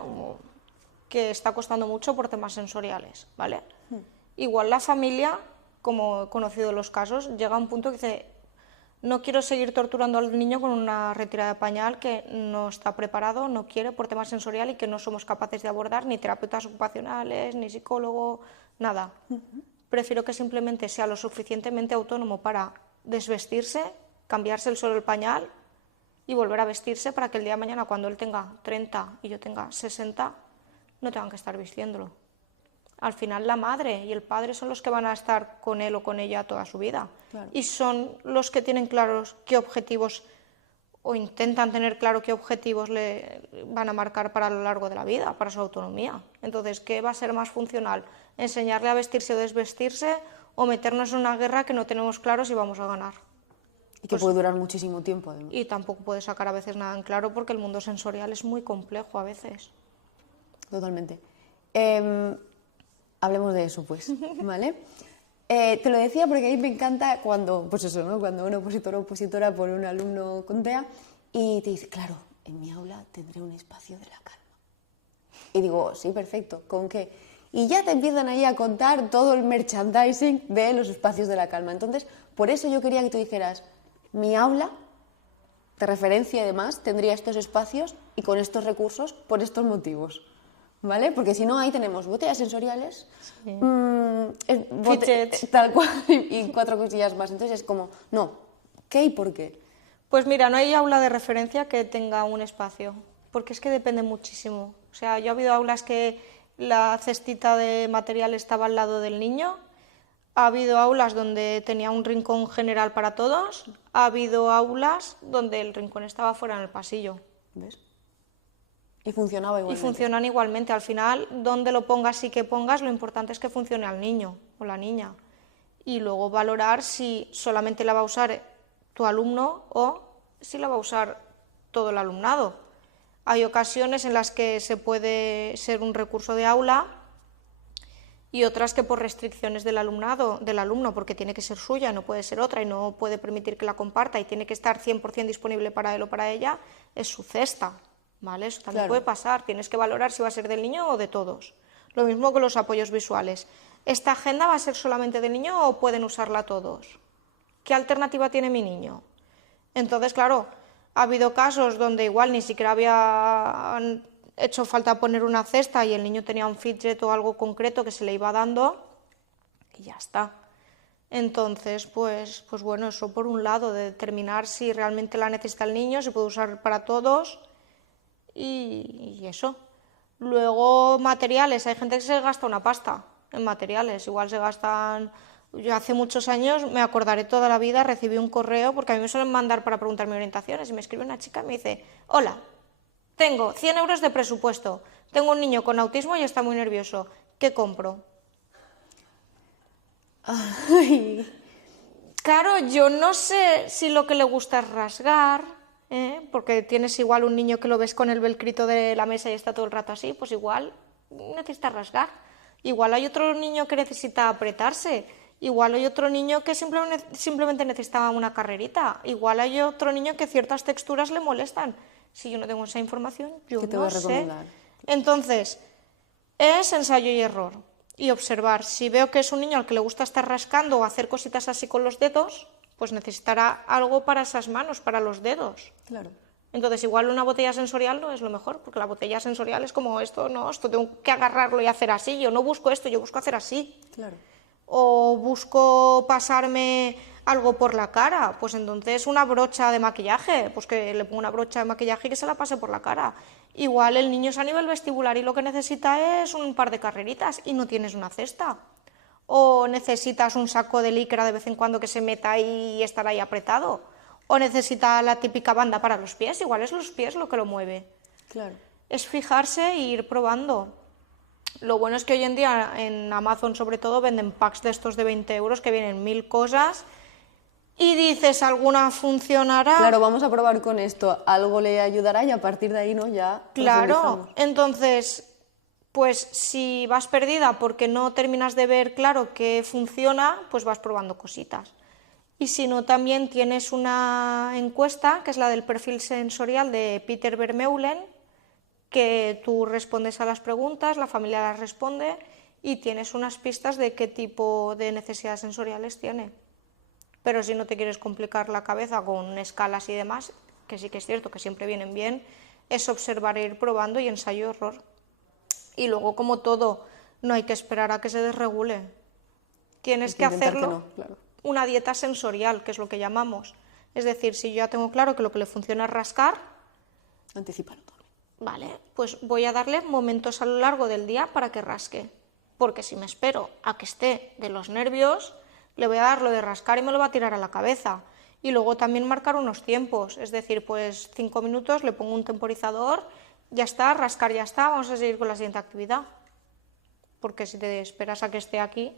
Que está costando mucho por temas sensoriales, ¿vale? Igual la familia, como he conocido los casos, llega a un punto que dice, no quiero seguir torturando al niño con una retirada de pañal que no está preparado, no quiere por temas sensorial y que no somos capaces de abordar, ni terapeutas ocupacionales, ni psicólogo, nada. Prefiero que simplemente sea lo suficientemente autónomo para desvestirse, cambiarse solo el pañal y volver a vestirse para que el día de mañana, cuando él tenga 30 y yo tenga 60, no tengan que estar vistiéndolo. Al final la madre y el padre son los que van a estar con él o con ella toda su vida. Claro. Y son los que tienen claros qué objetivos, o intentan tener claro qué objetivos le van a marcar para lo largo de la vida, para su autonomía. Entonces, ¿qué va a ser más funcional? ¿Enseñarle a vestirse o desvestirse, o meternos en una guerra que no tenemos claro si vamos a ganar? Y que puede durar muchísimo tiempo, además. Y tampoco puedes sacar a veces nada en claro porque el mundo sensorial es muy complejo a veces. Totalmente. Hablemos de eso, pues, ¿vale? Te lo decía porque a mí me encanta cuando, pues eso, ¿no? Cuando un opositor o opositora pone un alumno con TEA y te dice, claro, en mi aula tendré un espacio de la calma. Y digo, sí, perfecto, ¿con qué? Y ya te empiezan ahí a contar todo el merchandising de los espacios de la calma. Entonces, por eso yo quería que tú dijeras, mi aula, de referencia y demás, tendría estos espacios y con estos recursos por estos motivos. ¿Vale? Porque si no, ahí tenemos botellas sensoriales, Fidgets. tal cual, y 4 cosillas más. Entonces es como, no, ¿qué y por qué? Pues mira, no hay aula de referencia que tenga un espacio, porque es que depende muchísimo. O sea, yo he habido aulas que la cestita de material estaba al lado del niño, ha habido aulas donde tenía un rincón general para todos, ha habido aulas donde el rincón estaba fuera en el pasillo. ¿Ves? Y funcionaba Y igualmente. funcionan igualmente. Al final, donde lo pongas y que pongas, lo importante es que funcione al niño o la niña. Y luego valorar si solamente la va a usar tu alumno o si la va a usar todo el alumnado. Hay ocasiones en las que se puede ser un recurso de aula y otras que por restricciones del alumno, porque tiene que ser suya, no puede ser otra y no puede permitir que la comparta y tiene que estar 100% disponible para él o para ella, es su cesta. ¿vale? Eso también Claro. puede pasar, tienes que valorar si va a ser del niño o de todos. Lo mismo con los apoyos visuales. ¿Esta agenda va a ser solamente del niño o pueden usarla todos? ¿Qué alternativa tiene mi niño? Entonces, claro, ha habido casos donde igual ni siquiera había hecho falta poner una cesta y el niño tenía un fidget o algo concreto que se le iba dando y ya está. Entonces, pues bueno, eso por un lado, de determinar si realmente la necesita el niño, se puede usar para todos y eso. Luego, materiales, hay gente que se gasta una pasta en materiales, igual se gastan... Yo hace muchos años, me acordaré toda la vida, recibí un correo, porque a mí me suelen mandar para preguntarme orientaciones, y me escribe una chica y me dice, hola, tengo 100 euros de presupuesto, tengo un niño con autismo y está muy nervioso, ¿qué compro? Ay, Claro, yo no sé si lo que le gusta es rasgar, porque tienes igual un niño que lo ves con el velcrito de la mesa y está todo el rato así, pues igual necesita rasgar. Igual hay otro niño que necesita apretarse, igual hay otro niño que simplemente necesita una carrerita, igual hay otro niño que ciertas texturas le molestan. Si yo no tengo esa información, yo ¿qué te no voy a sé. recomendar? Entonces, es ensayo y error y observar. Si veo que es un niño al que le gusta estar rascando o hacer cositas así con los dedos, pues necesitará algo para esas manos, para los dedos. Claro. Entonces, igual una botella sensorial no es lo mejor, porque la botella sensorial es como esto, no, esto tengo que agarrarlo y hacer así. Yo no busco esto, yo busco hacer así. Claro. O busco pasarme algo por la cara, pues entonces una brocha de maquillaje, pues que le pongo una brocha de maquillaje y que se la pase por la cara. Igual el niño es a nivel vestibular y lo que necesita es un par de carreritas y no tienes una cesta. O necesitas un saco de licra de vez en cuando que se meta ahí y estar ahí apretado. O necesita la típica banda para los pies, igual es los pies lo que lo mueve. Claro. Es fijarse e ir probando. Lo bueno es que hoy en día en Amazon sobre todo venden packs de estos de 20 euros que vienen 1000 cosas y dices, ¿alguna funcionará? Claro, vamos a probar con esto, algo le ayudará y a partir de ahí, ¿no? Ya Claro, profundizamos. entonces, pues si vas perdida porque no terminas de ver claro qué funciona, pues vas probando cositas. Y si no, también tienes una encuesta, que es la del perfil sensorial de Peter Vermeulen, que tú respondes a las preguntas, la familia las responde y tienes unas pistas de qué tipo de necesidades sensoriales tiene. Pero si no te quieres complicar la cabeza con escalas y demás, que sí que es cierto que siempre vienen bien, es observar e ir probando y ensayo-error. Y luego, como todo, no hay que esperar a que se desregule. Tienes Hay que intentar que hacerlo no, claro. una dieta sensorial, que es lo que llamamos. Es decir, si yo ya tengo claro que lo que le funciona es rascar, Anticipalo todo. vale, pues voy a darle momentos a lo largo del día para que rasque. Porque si me espero a que esté de los nervios, le voy a dar lo de rascar y me lo va a tirar a la cabeza. Y luego también marcar unos tiempos, es decir, pues 5 minutos, le pongo un temporizador, ya está, rascar ya está, vamos a seguir con la siguiente actividad. Porque si te esperas a que esté aquí,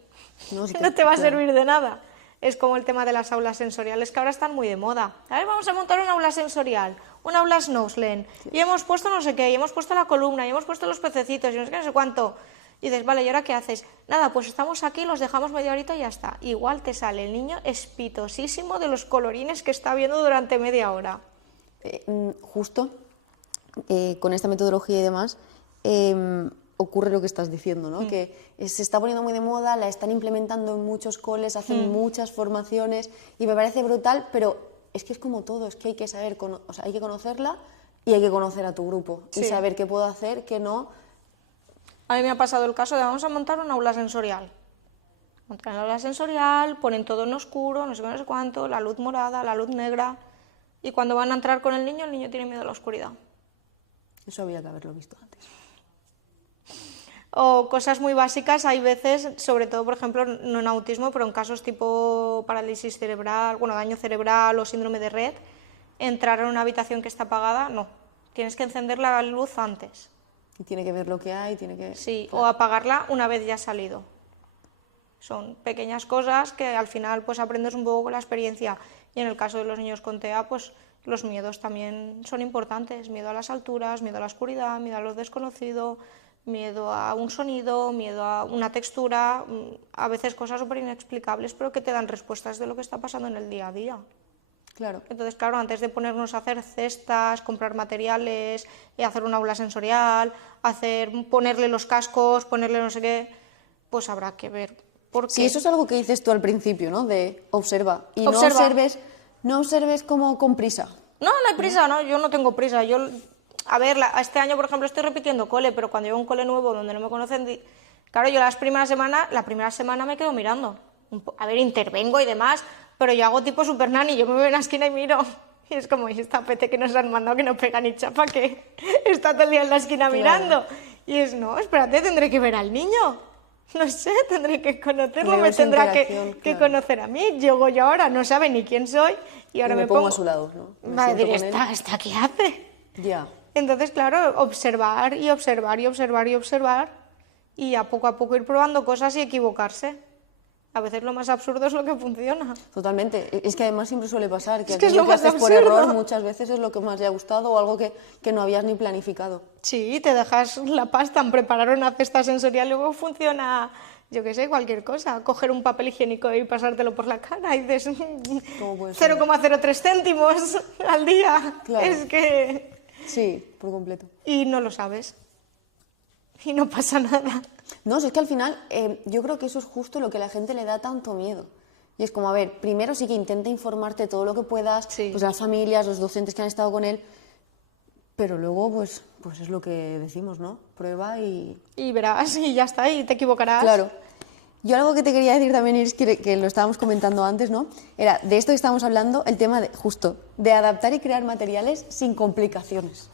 No, no te va a claro. servir de nada. Es como el tema de las aulas sensoriales, que ahora están muy de moda. A ver, vamos a montar una aula sensorial, una aula Snow-Slen, y hemos puesto no sé qué, y hemos puesto la columna, y hemos puesto los pececitos, y no sé qué, no sé cuánto. Y dices, vale, ¿y ahora qué haces? Nada, pues estamos aquí, los dejamos media horita y ya está. Igual te sale el niño espitosísimo de los colorines que está viendo durante media hora. Justo con esta metodología y demás, ocurre lo que estás diciendo, ¿no? Que se está poniendo muy de moda, la están implementando en muchos coles, hacen muchas formaciones y me parece brutal, pero es que es como todo, es que hay que saber, o sea, hay que conocerla y hay que conocer a tu grupo y Sí. saber qué puedo hacer, qué no. A mí me ha pasado el caso de vamos a montar una aula sensorial. Montan la aula sensorial, ponen todo en oscuro, no sé qué, no sé cuánto, la luz morada, la luz negra, y cuando van a entrar con el niño tiene miedo a la oscuridad. Eso había que haberlo visto antes. O cosas muy básicas, hay veces, sobre todo, por ejemplo, no en autismo, pero en casos tipo parálisis cerebral, bueno, daño cerebral o síndrome de Rett, entrar en una habitación que está apagada, no. Tienes que encender la luz antes. Y tiene que ver lo que hay, tiene que... Sí, o apagarla una vez ya ha salido. Son pequeñas cosas que al final pues aprendes un poco con la experiencia. Y en el caso de los niños con TEA, pues los miedos también son importantes. Miedo a las alturas, miedo a la oscuridad, miedo a lo desconocido, miedo a un sonido, miedo a una textura, a veces cosas súper inexplicables, pero que te dan respuestas de lo que está pasando en el día a día. Claro. Entonces, claro, antes de ponernos a hacer cestas, comprar materiales, hacer un aula sensorial, ponerle los cascos, ponerle no sé qué, pues habrá que ver. ¿Por Sí, qué? eso es algo que dices tú al principio, ¿no? De observa. Y Observa. no observes como con prisa. No, no hay prisa, no, yo no tengo prisa. A ver, este año, por ejemplo, estoy repitiendo cole, pero cuando llego a un cole nuevo donde no me conocen, claro, yo la primera semana me quedo mirando. A ver, intervengo y demás, pero yo hago tipo super nani, yo me veo en la esquina y miro. Y es como, ¿y esta pete que nos han mandado que no pega ni chapa, que está todo el día en la esquina mirando? Y es, no, espérate, tendré que ver al niño. No sé, tendré que conocerlo, Veo me esa tendrá interacción, que claro. conocer a mí. Llego yo ahora, no sabe ni quién soy, y ahora Y me me pongo a su lado, ¿no? Me Va a siento decir, con él. ¿esta qué hace? Ya. Entonces, claro, observar y observar y observar y observar, y a poco ir probando cosas y equivocarse. A veces lo más absurdo es lo que funciona. Totalmente. Es que además siempre suele pasar que Es que es aquello lo que más haces por absurdo. error muchas veces es lo que más le ha gustado o algo que no habías ni planificado. Sí, te dejas la pasta en preparar una cesta sensorial y luego funciona, yo qué sé, cualquier cosa. Coger un papel higiénico y pasártelo por la cara y dices ¿Cómo puede ser? 0,03 céntimos al día. Claro. Es que... Sí, por completo. Y no lo sabes. Y no pasa nada. No, si es que al final yo creo que eso es justo lo que a la gente le da tanto miedo. Y es como, a ver, primero sí que intenta informarte todo lo que puedas, Sí. pues las familias, los docentes que han estado con él, pero luego pues es lo que decimos, ¿no? Prueba y... Y verás, y ya está, y te equivocarás. Claro. Yo algo que te quería decir también, Iris, que lo estábamos comentando antes, ¿no? Era de esto que estábamos hablando, el tema de, justo, de adaptar y crear materiales sin complicaciones.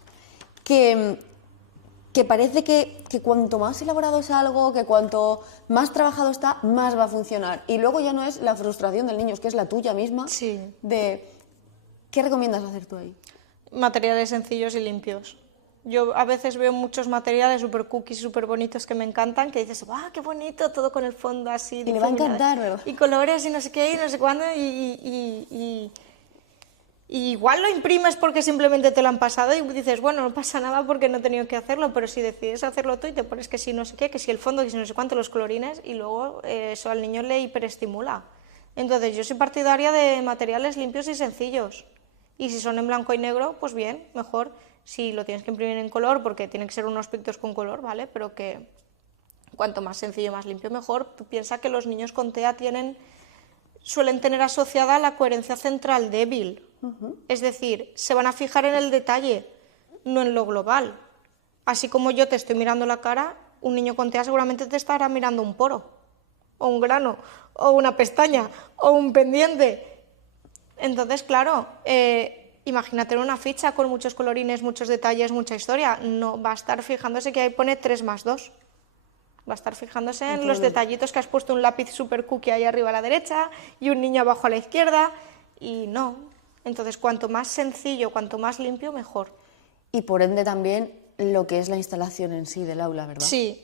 Que parece que cuanto más elaborado es algo, que cuanto más trabajado está, más va a funcionar. Y luego ya no es la frustración del niño, es que es la tuya misma. Sí. De, ¿qué recomiendas hacer tú ahí? Materiales sencillos y limpios. Yo a veces veo muchos materiales súper cookies, súper bonitos que me encantan, que dices, ¡guau, qué bonito! Todo con el fondo así. Y le va a difuminado. encantar, ¿verdad? Y colores y no sé qué, y no sé cuándo, y igual lo imprimes porque simplemente te lo han pasado y dices, bueno, no pasa nada porque no he tenido que hacerlo, pero si decides hacerlo tú y te pones que si no sé qué, que si el fondo, que si no sé cuánto, los colorines, y luego eso al niño le hiperestimula. Entonces yo soy partidaria de materiales limpios y sencillos. Y si son en blanco y negro, pues bien, mejor. Si lo tienes que imprimir en color, porque tienen que ser unos pictos con color, ¿vale? Pero que cuanto más sencillo, más limpio, mejor. Tú piensa que los niños con TEA suelen tener asociada la coherencia central débil. Es decir, se van a fijar en el detalle, no en lo global. Así como yo te estoy mirando la cara, un niño con TEA seguramente te estará mirando un poro, o un grano, o una pestaña, o un pendiente. Entonces, claro, imagínate una ficha con muchos colorines, muchos detalles, mucha historia. No va a estar fijándose que ahí pone 3+2. Va a estar fijándose en los detallitos que has puesto un lápiz super cookie ahí arriba a la derecha y un niño abajo a la izquierda. Y no. Entonces, cuanto más sencillo, cuanto más limpio, mejor. Y por ende también lo que es la instalación en sí del aula, ¿verdad? Sí.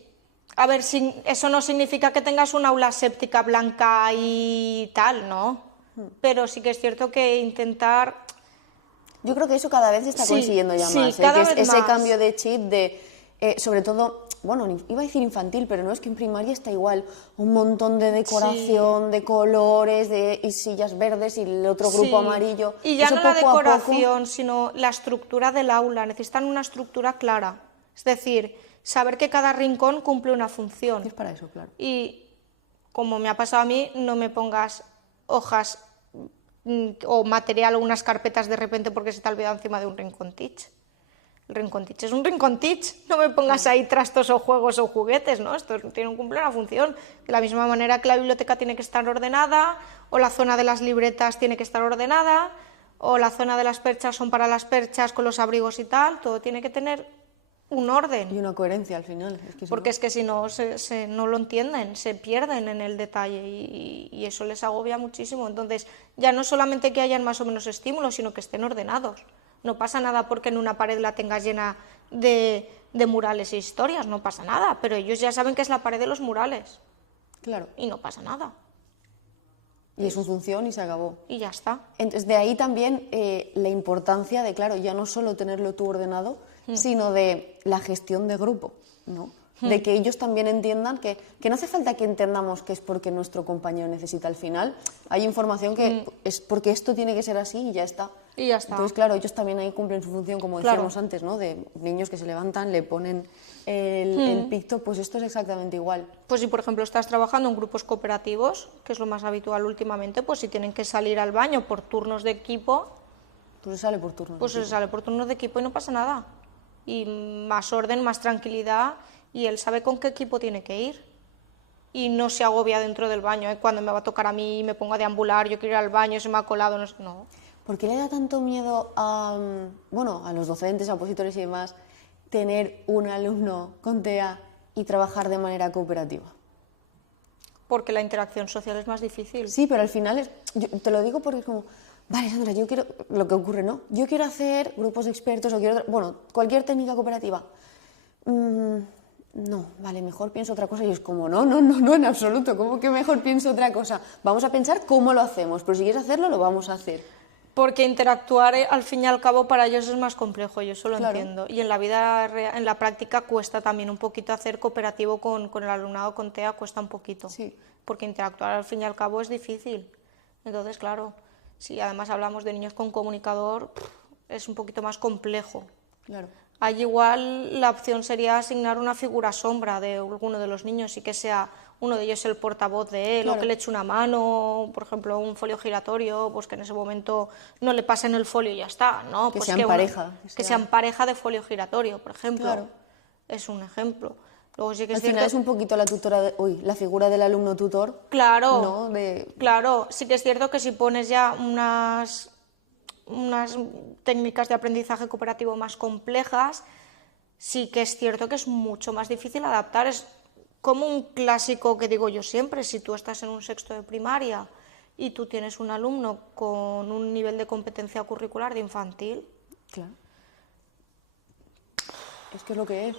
A ver, eso no significa que tengas un aula séptica blanca y tal, ¿no? Pero sí que es cierto que intentar... Yo creo que eso cada vez se está Sí, consiguiendo ya sí, más. cada Que es vez ese más. cambio de chip de, sobre todo, bueno, iba a decir infantil, pero no, es que en primaria está igual. Un montón de decoración, de colores, y sillas verdes y el otro grupo Sí. amarillo. Y ya Eso no la poco a poco- decoración, sino la estructura del aula. Necesitan una estructura clara. Es decir, saber que cada rincón cumple una función. Es para eso, claro. Y como me ha pasado a mí, no me pongas hojas o material o unas carpetas de repente porque se te ha olvidado encima de un rincón teach. El rincón teach es un rincón teach. No me pongas ahí trastos o juegos o juguetes, ¿no? Esto tiene que cumplir una función. De la misma manera que la biblioteca tiene que estar ordenada, o la zona de las libretas tiene que estar ordenada, o la zona de las perchas son para las perchas con los abrigos y tal. Todo tiene que tener un orden. Y una coherencia al final. Es que si Porque es que si no, no lo entienden, se pierden en el detalle y eso les agobia muchísimo. Entonces, ya no solamente que hayan más o menos estímulos, sino que estén ordenados. No pasa nada porque en una pared la tengas llena de murales e historias, no pasa nada, pero ellos ya saben que es la pared de los murales Claro. y no pasa nada. Y es su función y se acabó. Y ya está. Entonces, de ahí también la importancia de, claro, ya no solo tenerlo tú ordenado, sino de la gestión de grupo, ¿no? de que ellos también entiendan que no hace falta que entendamos que es porque nuestro compañero necesita al final. Hay información que es porque esto tiene que ser así y ya está. Y ya está. Entonces, claro, ellos también ahí cumplen su función, como decíamos antes, ¿no? De niños que se levantan, le ponen el picto, pues esto es exactamente igual. Pues si, por ejemplo, estás trabajando en grupos cooperativos, que es lo más habitual últimamente, pues si tienen que salir al baño por turnos de equipo, Pues se sale por turno. pues se sale por turnos de equipo y no pasa nada. Y más orden, más tranquilidad, y él sabe con qué equipo tiene que ir. Y no se agobia dentro del baño, cuando me va a tocar a mí, me pongo a deambular, yo quiero ir al baño, se me ha colado, no. ¿Por qué le da tanto miedo a los docentes, a opositores y demás, tener un alumno con TEA y trabajar de manera cooperativa? Porque la interacción social es más difícil. Sí, pero al final, yo te lo digo porque es como, vale, Sandra, yo quiero, lo que ocurre, ¿no? Yo quiero hacer grupos de expertos o quiero, cualquier técnica cooperativa. No, vale, mejor pienso otra cosa. Y es como, no, en absoluto, ¿cómo que mejor pienso otra cosa? Vamos a pensar cómo lo hacemos, pero si quieres hacerlo, lo vamos a hacer. Porque interactuar, al fin y al cabo, para ellos es más complejo, yo eso lo entiendo. Y en la vida, en la práctica, cuesta también un poquito hacer cooperativo con el alumnado con TEA, cuesta un poquito. Sí. Porque interactuar, al fin y al cabo, es difícil. Entonces, claro, si además hablamos de niños con comunicador, es un poquito más complejo. Claro. Ahí igual la opción sería asignar una figura sombra de alguno de los niños y que sea uno de ellos el portavoz de él, claro, o que le eche una mano, por ejemplo, un folio giratorio, pues que en ese momento no le pasen el folio y ya está, ¿no? Que Pues sean pareja. Que sean pareja de folio giratorio, por ejemplo. Claro. Es un ejemplo. Luego sí que Al final es un poquito la tutora, la figura del alumno tutor. Claro, ¿no? Claro, sí que es cierto que si pones ya unas técnicas de aprendizaje cooperativo más complejas, sí que es cierto que es mucho más difícil adaptar. Es como un clásico que digo yo siempre, si tú estás en un sexto de primaria y tú tienes un alumno con un nivel de competencia curricular de infantil. Claro. Es que es lo que es.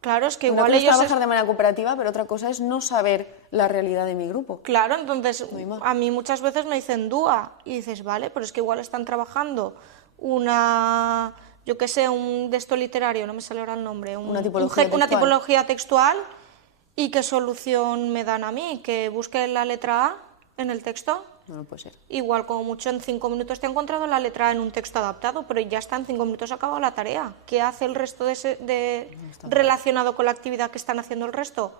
Claro, es que Una igual cosa es ellos... trabajar de manera cooperativa, pero otra cosa es no saber la realidad de mi grupo. Claro, entonces No a mí muchas veces me dicen DUA y dices, vale, pero es que igual están trabajando una, yo qué sé, un de esto literario, no me sale ahora el nombre, Una tipología textual. Una tipología textual, y qué solución me dan a mí, que busque la letra A en el texto. No puede ser. Igual como mucho en 5 minutos te he encontrado la letra A en un texto adaptado, pero ya está, en 5 minutos ha acabado la tarea. ¿Qué hace el resto relacionado con la actividad que están haciendo el resto?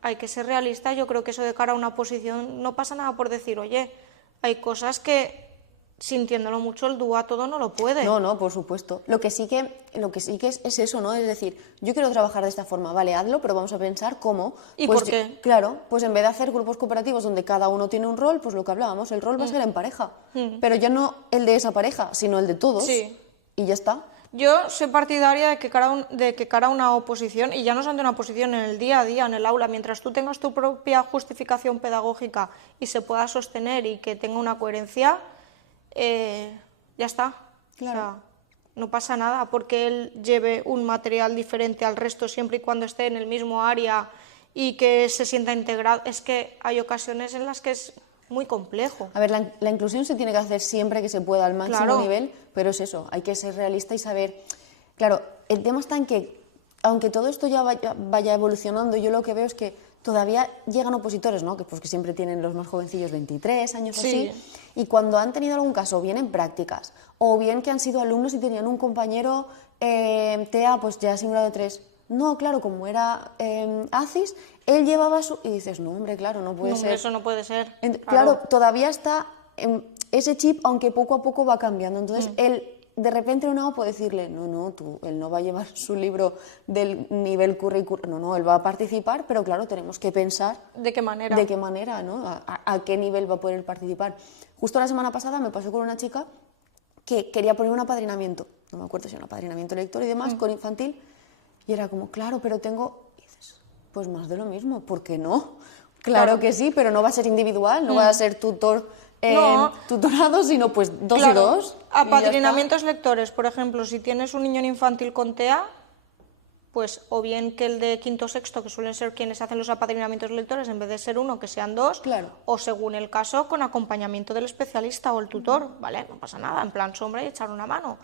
Hay que ser realista. Yo creo que eso de cara a una oposición no pasa nada por decir, oye, hay cosas que, sintiéndolo mucho, el DUA todo no lo puede. No, por supuesto. Lo que sí que es eso, ¿no? Es decir, yo quiero trabajar de esta forma, vale, hazlo, pero vamos a pensar cómo. ¿Y pues, por qué? Claro, pues en vez de hacer grupos cooperativos donde cada uno tiene un rol, pues lo que hablábamos, el rol va a ser en pareja. Pero ya no el de esa pareja, sino el de todos. Sí. Y ya está. Yo soy partidaria de que cara a una oposición, y ya no solamente una oposición, en el día a día, en el aula, mientras tú tengas tu propia justificación pedagógica y se pueda sostener y que tenga una coherencia, ya está. Claro. O sea, no pasa nada porque él lleve un material diferente al resto siempre y cuando esté en el mismo área y que se sienta integrado. Es que hay ocasiones en las que es muy complejo. A ver, la inclusión se tiene que hacer siempre que se pueda al máximo Claro. nivel, pero es eso, hay que ser realista y saber... Claro, el tema está en que, aunque todo esto ya vaya evolucionando, yo lo que veo es que todavía llegan opositores, ¿no? Que siempre tienen los más jovencillos 23 años o Sí. así, y cuando han tenido algún caso, bien en prácticas, o bien que han sido alumnos y tenían un compañero TEA, pues ya sin grado 3. No, claro, como era ACIS, él llevaba su... Y dices, no, hombre, claro, no puede No, hombre, ser. eso no puede ser. Claro, todavía está ese chip, aunque poco a poco va cambiando. Entonces, él, de repente, no puede decirle, él no va a llevar su libro del nivel curricular, no, él va a participar, pero claro, tenemos que pensar ¿De qué manera? de qué manera, ¿no? A qué nivel va a poder participar. Justo la semana pasada me pasó con una chica que quería poner un apadrinamiento, no me acuerdo si era un apadrinamiento lector y demás, con infantil, y era como, claro, pero tengo... Y dices, pues más de lo mismo, ¿por qué no? Claro que sí, pero no va a ser individual, no va a ser tutorado, sino pues 2 y 2. Apadrinamientos lectores, por ejemplo, si tienes un niño en infantil con TEA, pues o bien que el de quinto o sexto, que suelen ser quienes hacen los apadrinamientos lectores, en vez de ser 1, que sean 2, Claro. o según el caso, con acompañamiento del especialista o el tutor, ¿vale? No pasa nada, en plan sombra y echar una mano.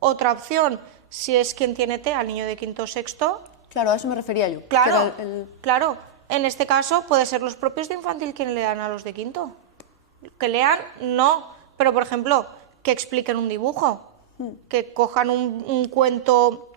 Otra opción, si es quien tiene TEA, al niño de quinto o sexto, Claro, a eso me refería yo. Claro, Que era claro. En este caso puede ser los propios de infantil quienes lean a los de quinto. Que lean, no. Pero, por ejemplo, que expliquen un dibujo. Que cojan un cuento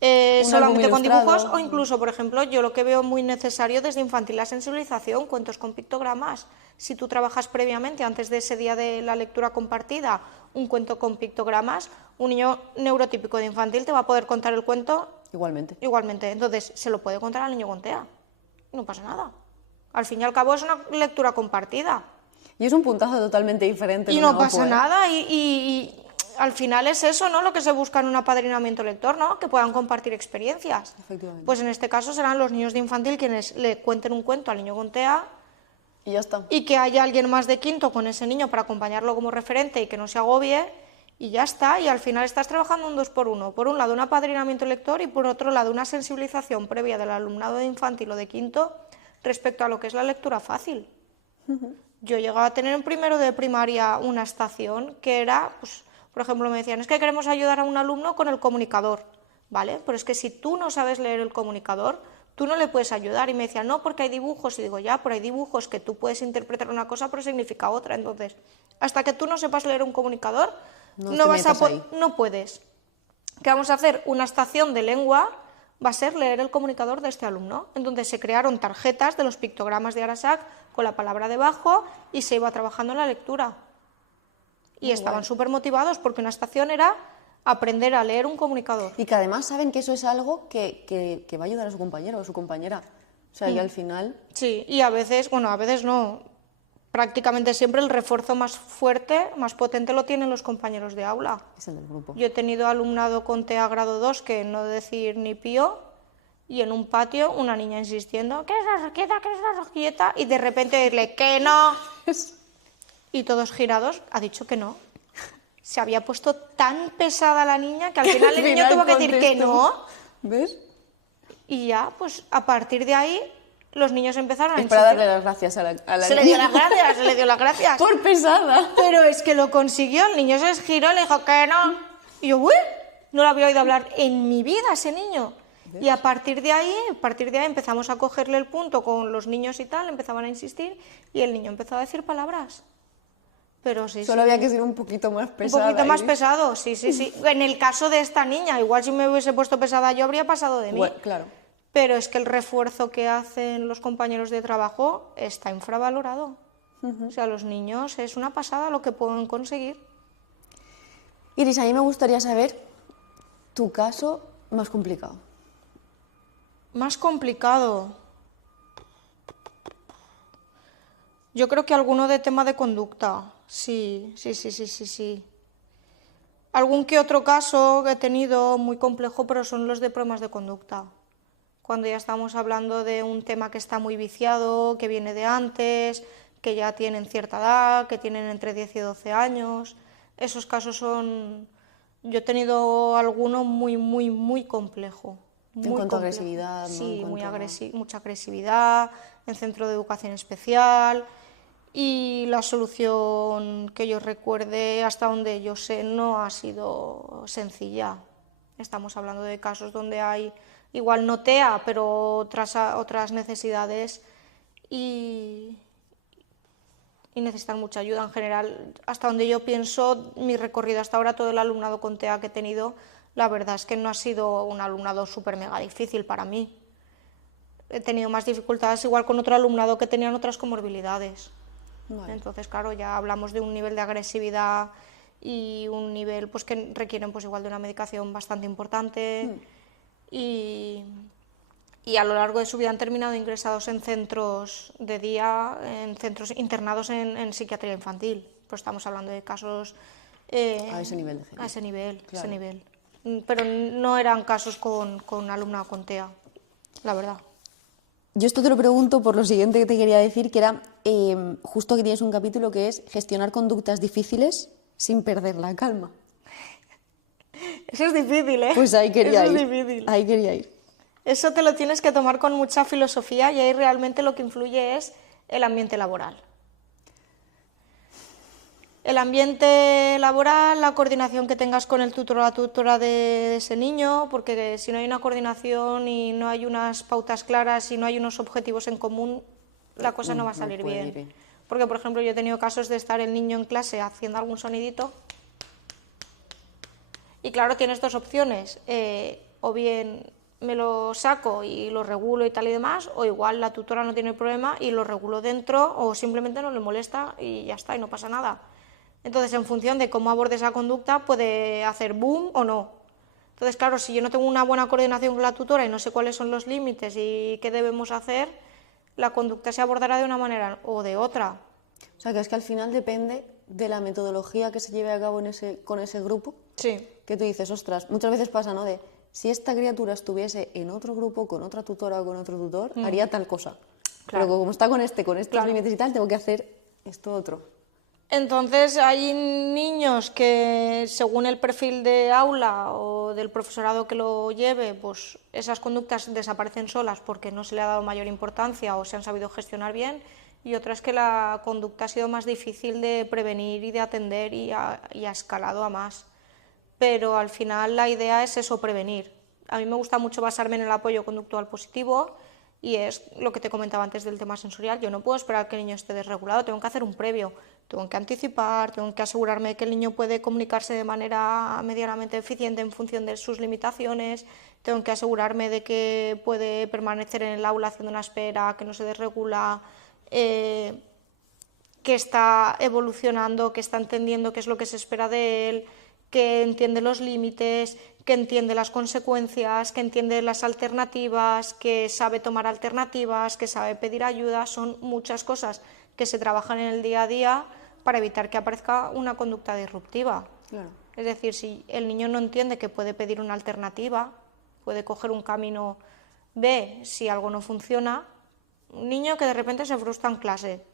solamente álbum con ilustrado. dibujos. O incluso, por ejemplo, yo lo que veo muy necesario desde infantil, la sensibilización, cuentos con pictogramas. Si tú trabajas previamente, antes de ese día de la lectura compartida, un cuento con pictogramas, un niño neurotípico de infantil te va a poder contar el cuento Igualmente. igualmente. Entonces, se lo puede contar al niño con TEA. No pasa nada. Al fin y al cabo es una lectura compartida. Y es un puntazo totalmente diferente. Y en no una pasa OPO, ¿eh? nada. Y al final es eso, ¿no? Lo que se busca en un apadrinamiento lector, ¿no? Que puedan compartir experiencias. Efectivamente. Pues en este caso serán los niños de infantil quienes le cuenten un cuento al niño con TEA Y ya está. y que haya alguien más de quinto con ese niño para acompañarlo como referente y que no se agobie. Y ya está, y al final estás trabajando un 2 por 1. Por un lado un apadrinamiento lector y por otro lado una sensibilización previa del alumnado de infantil o de quinto respecto a lo que es la lectura fácil. Yo llegaba a tener en primero de primaria una estación que era, pues, por ejemplo, me decían, es que queremos ayudar a un alumno con el comunicador, ¿vale? Pero es que si tú no sabes leer el comunicador, tú no le puedes ayudar. Y me decían, no, porque hay dibujos. Y digo, ya, pero hay dibujos que tú puedes interpretar una cosa pero significa otra. Entonces, hasta que tú no sepas leer un comunicador, no puedes. ¿Qué vamos a hacer? Una estación de lengua va a ser leer el comunicador de este alumno. Entonces se crearon tarjetas de los pictogramas de Arasac con la palabra debajo y se iba trabajando en la lectura. Y estaban súper motivados porque una estación era aprender a leer un comunicador. Y que además saben que eso es algo que va a ayudar a su compañero o a su compañera. O sea, y al final... Sí, y a veces, bueno, a veces no, prácticamente siempre el refuerzo más fuerte, más potente lo tienen los compañeros de aula. Es el del grupo. Yo he tenido alumnado con TEA grado 2 que no decir ni pío, y en un patio una niña insistiendo, ¿qué es la raqueta? ¿Qué es la raqueta? Y de repente decirle, que no. Y todos girados, ha dicho que no. Se había puesto tan pesada la niña que al final el niño tuvo que decir que no. ¿Ves? Y ya, pues a partir de ahí, los niños empezaron a Es para insistir. darle las gracias a la Se le dio las gracias, se le dio las gracias. Por pesada. Pero es que lo consiguió, el niño se giró, le dijo que no. Y yo, uy, no lo había oído hablar en mi vida ese niño. Y a partir de ahí empezamos a cogerle el punto con los niños y tal, empezaban a insistir y el niño empezó a decir palabras. Pero sí, Solo sí. había que ser un poquito más Un pesada. poquito más Iris. pesado, sí, sí, sí. En el caso de esta niña, igual si me hubiese puesto pesada yo habría pasado de mí. Bueno, claro. Pero es que el refuerzo que hacen los compañeros de trabajo está infravalorado. O sea, los niños es una pasada lo que pueden conseguir. Iris, a mí me gustaría saber tu caso más complicado. Más complicado. Yo creo que alguno de tema de conducta. Sí. Algún que otro caso que he tenido muy complejo, pero son los de problemas de conducta. Cuando ya estamos hablando de un tema que está muy viciado, que viene de antes, que ya tienen cierta edad, que tienen entre 10 y 12 años. Esos casos son... Yo he tenido alguno muy complejo. En cuanto a agresividad, ¿no? Sí, En cuanto a- mucha agresividad, en centro de educación especial. Y la solución que yo recuerde, hasta donde yo sé, no ha sido sencilla. Estamos hablando de casos donde hay igual no TEA, pero otras necesidades y necesitan mucha ayuda en general. Hasta donde yo pienso, mi recorrido hasta ahora, todo el alumnado con TEA que he tenido, la verdad es que no ha sido un alumnado súper mega difícil para mí. He tenido más dificultades igual con otro alumnado que tenían otras comorbilidades. Vale. Entonces, claro, ya hablamos de un nivel de agresividad y un nivel pues, que requieren pues, igual de una medicación bastante importante. Y a lo largo de su vida han terminado ingresados en centros de día, en centros internados en psiquiatría infantil. Pues estamos hablando de casos... A ese nivel de gente. A ese nivel, Claro. ese nivel. Pero no eran casos con alumnado con TEA, la verdad. Yo esto te lo pregunto por lo siguiente que te quería decir, que era justo que tienes un capítulo que es gestionar conductas difíciles sin perder la calma. Eso es difícil, ¿eh? Pues ahí quería Eso ir. es difícil. Ahí quería ir. Eso te lo tienes que tomar con mucha filosofía y ahí realmente lo que influye es el ambiente laboral. el ambiente laboral, la coordinación que tengas con el tutor o la tutora de ese niño, porque si no hay una coordinación y no hay unas pautas claras y no hay unos objetivos en común, la cosa no va a salir puede bien. ir bien. Porque, por ejemplo, yo he tenido casos de estar el niño en clase haciendo algún sonidito y claro, tienes dos opciones, o bien me lo saco y lo regulo y tal y demás, o igual la tutora no tiene problema y lo regulo dentro o simplemente no le molesta y ya está y no pasa nada. Entonces, en función de cómo aborde esa conducta, puede hacer boom o no. Entonces, claro, si yo no tengo una buena coordinación con la tutora y no sé cuáles son los límites y qué debemos hacer, la conducta se abordará de una manera o de otra. O sea, que es que al final depende de la metodología que se lleve a cabo con ese grupo. Sí. Que tú dices, ostras, muchas veces pasa, ¿no? De si esta criatura estuviese en otro grupo, con otra tutora o con otro tutor, haría tal cosa. Claro. Pero como está con con estos Claro. límites y tal, tengo que hacer esto otro. Entonces hay niños que según el perfil de aula o del profesorado que lo lleve, pues esas conductas desaparecen solas porque no se le ha dado mayor importancia o se han sabido gestionar bien, y otras que la conducta ha sido más difícil de prevenir y de atender y ha escalado a más. Pero al final la idea es eso, prevenir. A mí me gusta mucho basarme en el apoyo conductual positivo y es lo que te comentaba antes del tema sensorial. Yo no puedo esperar que el niño esté desregulado, tengo que hacer un previo, tengo que anticipar, tengo que asegurarme de que el niño puede comunicarse de manera medianamente eficiente en función de sus limitaciones, tengo que asegurarme de que puede permanecer en el aula haciendo una espera, que no se desregula, que está evolucionando, que está entendiendo qué es lo que se espera de él, que entiende los límites, que entiende las consecuencias, que entiende las alternativas, que sabe tomar alternativas, que sabe pedir ayuda. Son muchas cosas que se trabajan en el día a día para evitar que aparezca una conducta disruptiva. Claro. Es decir, si el niño no entiende que puede pedir una alternativa, puede coger un camino B si algo no funciona. Un niño que de repente se frustra en clase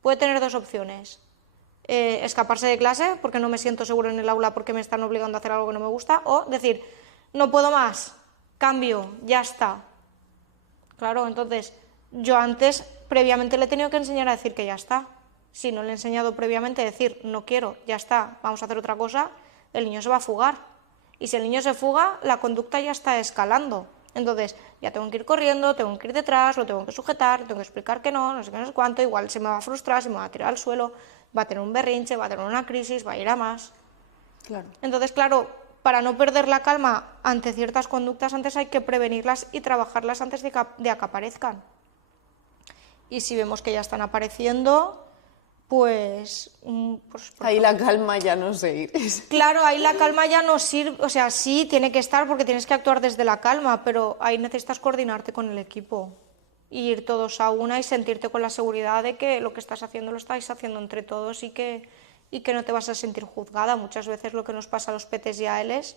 puede tener dos opciones: escaparse de clase porque no me siento seguro en el aula porque me están obligando a hacer algo que no me gusta, o decir, no puedo más, cambio, ya está. Claro, entonces yo antes previamente le he tenido que enseñar a decir que ya está. Si no le he enseñado previamente a decir, no quiero, ya está, vamos a hacer otra cosa, el niño se va a fugar. Y si el niño se fuga, la conducta ya está escalando. Entonces, ya tengo que ir corriendo, tengo que ir detrás, lo tengo que sujetar, tengo que explicar que no sé qué, no sé cuánto, igual se me va a frustrar, se me va a tirar al suelo, va a tener un berrinche, va a tener una crisis, va a ir a más. Claro. Entonces, claro, para no perder la calma ante ciertas conductas, antes hay que prevenirlas y trabajarlas antes de que aparezcan. Y si vemos que ya están apareciendo, pues Ahí la calma ya no sé ir. claro, ahí la calma ya no sirve, o sea, sí tiene que estar porque tienes que actuar desde la calma, pero ahí necesitas coordinarte con el equipo, y ir todos a una y sentirte con la seguridad de que lo que estás haciendo lo estáis haciendo entre todos y que no te vas a sentir juzgada. Muchas veces lo que nos pasa a los petes y a éles,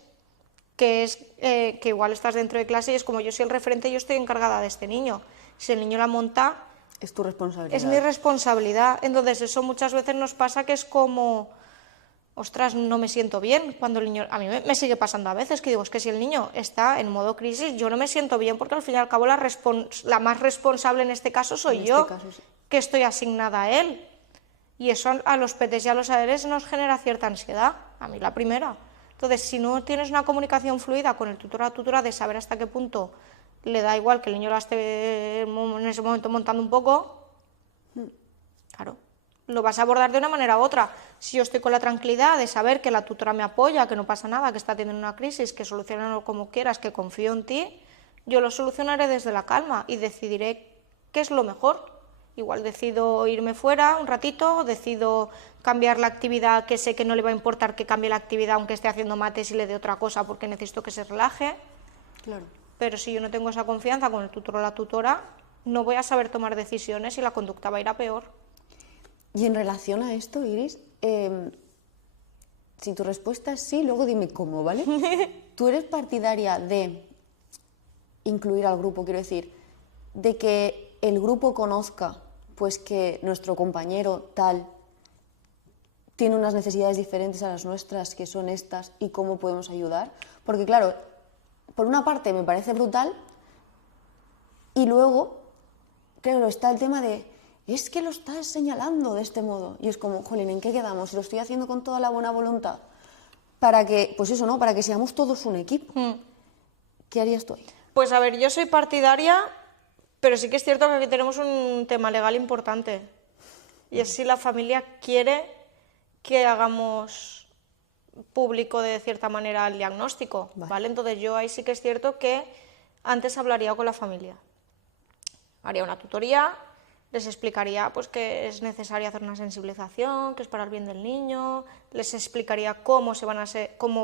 que es que igual estás dentro de clase y es como, yo soy el referente, yo estoy encargada de este niño. Si el niño la monta, Es tu responsabilidad. es mi responsabilidad. Entonces eso muchas veces nos pasa que es como, ostras, no me siento bien cuando el niño... A mí me sigue pasando a veces que digo, es que si el niño está en modo crisis, yo no me siento bien porque al fin y al cabo la más responsable en este caso soy yo, caso, sí. que estoy asignada a él. Y eso a los petes y a los aeres nos genera cierta ansiedad, a mí la primera. Entonces, si no tienes una comunicación fluida con el tutor o la tutora de saber hasta qué punto le da igual que el niño la esté en ese momento montando un poco, claro, lo vas a abordar de una manera u otra. Si yo estoy con la tranquilidad de saber que la tutora me apoya, que no pasa nada, que está teniendo una crisis, que solucionarlo como quieras, que confío en ti, yo lo solucionaré desde la calma y decidiré qué es lo mejor. Igual decido irme fuera un ratito, decido cambiar la actividad, que sé que no le va a importar que cambie la actividad aunque esté haciendo mates y le dé otra cosa porque necesito que se relaje. Claro. Pero si yo no tengo esa confianza con el tutor o la tutora, no voy a saber tomar decisiones y la conducta va a ir a peor. Y en relación a esto, Iris, si tu respuesta es sí, luego dime cómo, ¿vale? ¿Tú eres partidaria de incluir al grupo, quiero decir, de que el grupo conozca pues que nuestro compañero tal tiene unas necesidades diferentes a las nuestras, que son estas, y cómo podemos ayudar? Porque claro, por una parte me parece brutal, y luego, claro, está el tema de, es que lo estás señalando de este modo. Y es como, jolín, ¿en qué quedamos? Si lo estoy haciendo con toda la buena voluntad, para que, pues eso, ¿no? Para que seamos todos un equipo. ¿Qué harías tú ahí? Pues a ver, yo soy partidaria, pero sí que es cierto que aquí tenemos un tema legal importante. Y es si la familia quiere que hagamos público de cierta manera el diagnóstico, ¿vale? Entonces yo ahí sí que es cierto que antes hablaría con la familia. Haría una tutoría, les explicaría pues que es necesario hacer una sensibilización, que es para el bien del niño, les explicaría cómo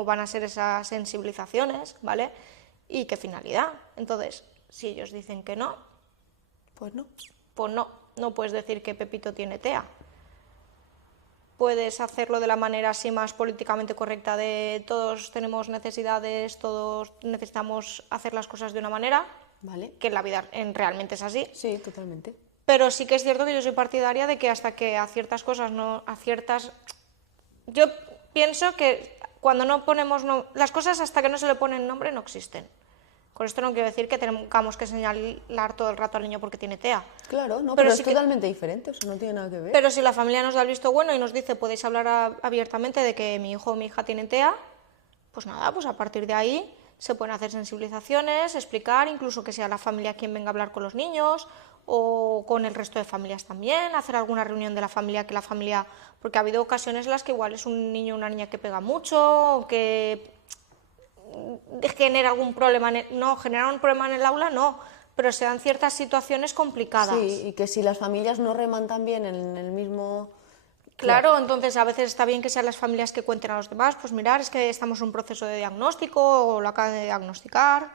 van a ser esas sensibilizaciones, ¿vale? Y qué finalidad. Entonces, si ellos dicen que no, Pues no. pues no puedes decir que Pepito tiene TEA. Puedes hacerlo de la manera así más políticamente correcta de todos tenemos necesidades, todos necesitamos hacer las cosas de una manera, Vale. que en la vida realmente es así. Sí, totalmente. Pero sí que es cierto que yo soy partidaria de que hasta que a ciertas cosas Yo pienso que cuando no ponemos... las cosas hasta que no se le ponen nombre no existen. Con esto no quiero decir que tengamos que señalar todo el rato al niño porque tiene TEA. Claro, no, pero es sí totalmente diferente, o sea, no tiene nada que ver. Pero si la familia nos da el visto bueno y nos dice podéis hablar abiertamente de que mi hijo o mi hija tienen TEA, pues nada, pues a partir de ahí se pueden hacer sensibilizaciones, explicar, incluso que sea la familia quien venga a hablar con los niños o con el resto de familias también, hacer alguna reunión de la familia, porque ha habido ocasiones en las que igual es un niño o una niña que pega mucho, o que genera algún problema, generar un problema en el aula no, pero se dan ciertas situaciones complicadas. Sí, y que si las familias no reman también en el mismo... Claro, entonces a veces está bien que sean las familias que cuenten a los demás, pues mirar, es que estamos en un proceso de diagnóstico o lo acaban de diagnosticar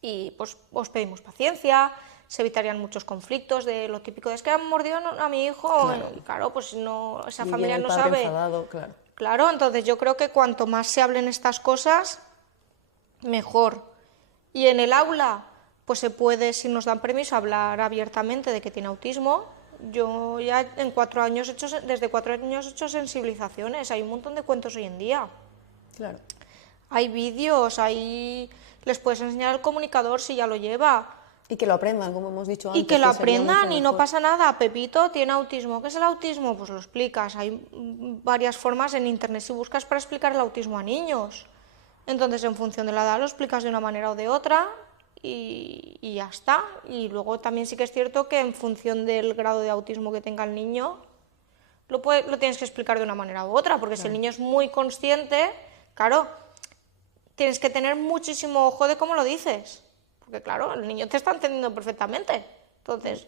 y pues os pedimos paciencia, se evitarían muchos conflictos de lo típico de es que han mordido a mi hijo, Claro. y claro, pues no, esa Y familia viene el no padre sabe. enfadado, claro. Claro, entonces yo creo que cuanto más se hablen estas cosas, mejor. Y en el aula, pues se puede, si nos dan permiso, hablar abiertamente de que tiene autismo. Yo ya desde 4 años he hecho sensibilizaciones, hay un montón de cuentos hoy en día. Claro. Hay vídeos, les puedes enseñar el comunicador si ya lo lleva. Y que lo aprendan, como hemos dicho antes. Y que lo sería aprendan mucho y no mejor. pasa nada. Pepito tiene autismo. ¿Qué es el autismo? Pues lo explicas. Hay varias formas en internet si buscas para explicar el autismo a niños. Entonces, en función de la edad, lo explicas de una manera o de otra y ya está. Y luego también sí que es cierto que en función del grado de autismo que tenga el niño, lo tienes que explicar de una manera u otra, porque si el niño es muy consciente, claro, tienes que tener muchísimo ojo de cómo lo dices. Porque claro, el niño te está entendiendo perfectamente. Entonces,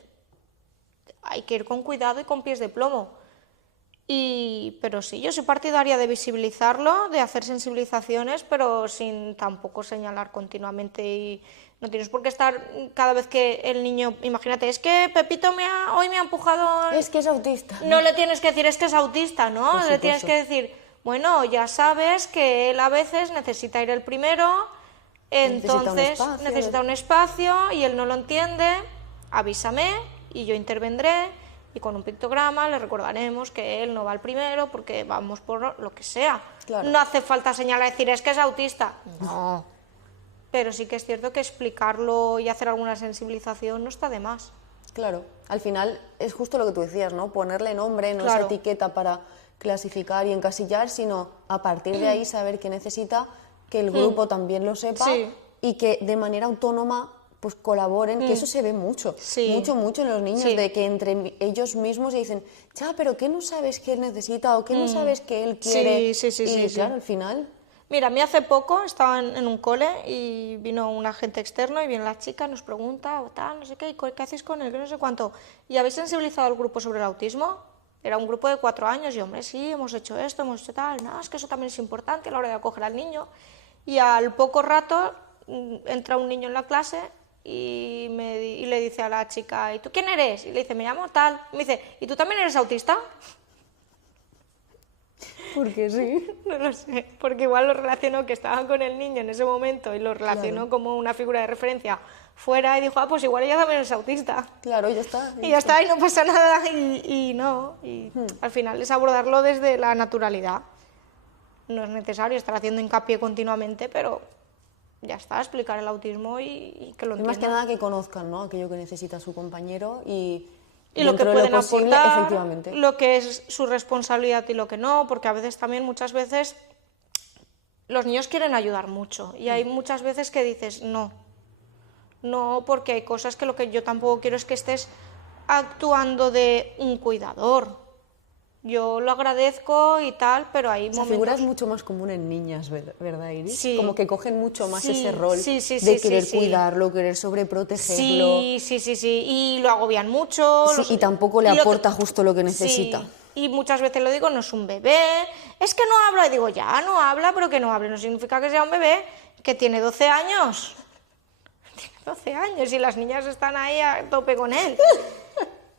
hay que ir con cuidado y con pies de plomo. Pero sí, yo soy partidaria de visibilizarlo, de hacer sensibilizaciones, pero sin tampoco señalar continuamente. Y no tienes por qué estar cada vez que el niño... Imagínate, es que Pepito hoy me ha empujado... Es que es autista. No le tienes que decir es que es autista, ¿no? Por Le tienes supuesto. que decir, bueno, ya sabes que él a veces necesita ir el primero, entonces necesita un espacio y él no lo entiende, avísame y yo intervendré y con un pictograma le recordaremos que él no va al primero porque vamos por lo que sea. Claro. No hace falta señalar, decir es que es autista. No. Pero sí que es cierto que explicarlo y hacer alguna sensibilización no está de más. Claro, al final es justo lo que tú decías, ¿no? Ponerle nombre, no Claro. esa etiqueta para clasificar y encasillar, sino a partir de ahí saber qué necesita, que el grupo también lo sepa Sí. y que de manera autónoma pues colaboren, que eso se ve mucho, Sí. mucho en los niños, Sí. de que entre ellos mismos dicen, pero ¿qué no sabes que él necesita o qué no sabes que él quiere? Sí, y sí. claro, al final... Mira, a mí hace poco estaba en un cole y vino un agente externo y viene la chica, nos pregunta, o tal, no sé qué, ¿qué hacéis con él? Que no sé cuánto. ¿Y habéis sensibilizado al grupo sobre el autismo? Era un grupo de 4 años y, hombre, sí, hemos hecho esto, hemos hecho tal. No, es que eso también es importante a la hora de acoger al niño. Y al poco rato entra un niño en la clase y le dice a la chica, ¿y tú quién eres? Y le dice, me llamo tal. Y me dice, ¿y tú también eres autista? Porque sí. No lo sé, porque igual lo relacionó que estaba con el niño en ese momento y lo relacionó como una figura de referencia fuera y dijo, pues igual ella también es autista. Claro, ya está. Y ya está, y no pasa nada, y no. Y al final es abordarlo desde la naturalidad. No es necesario estar haciendo hincapié continuamente, pero ya está, explicar el autismo y que lo Y más que entiendan. nada que conozcan, ¿no? Aquello que necesita su compañero y Y lo que dentro de lo pueden posible, aportar, efectivamente. lo que es su responsabilidad y lo que no, porque a veces también, muchas veces, los niños quieren ayudar mucho y hay muchas veces que dices no, no, porque hay cosas que lo que yo tampoco quiero es que estés actuando de un cuidador. Yo lo agradezco y tal, pero hay Esa figura es momentos... mucho más común en niñas, ¿verdad, Iris? Sí. Como que cogen mucho más Sí, ese rol sí, sí, de sí, querer sí, sí. cuidarlo, querer sobreprotegerlo. Sí, sí, sí, sí, y lo agobian mucho. Sí, y tampoco le y lo aporta justo lo que necesita. Sí, y muchas veces lo digo, no es un bebé, es que no habla, y digo, ya, no habla, pero que no hable, no significa que sea un bebé, que tiene 12 años. Tiene 12 años y las niñas están ahí a tope con él.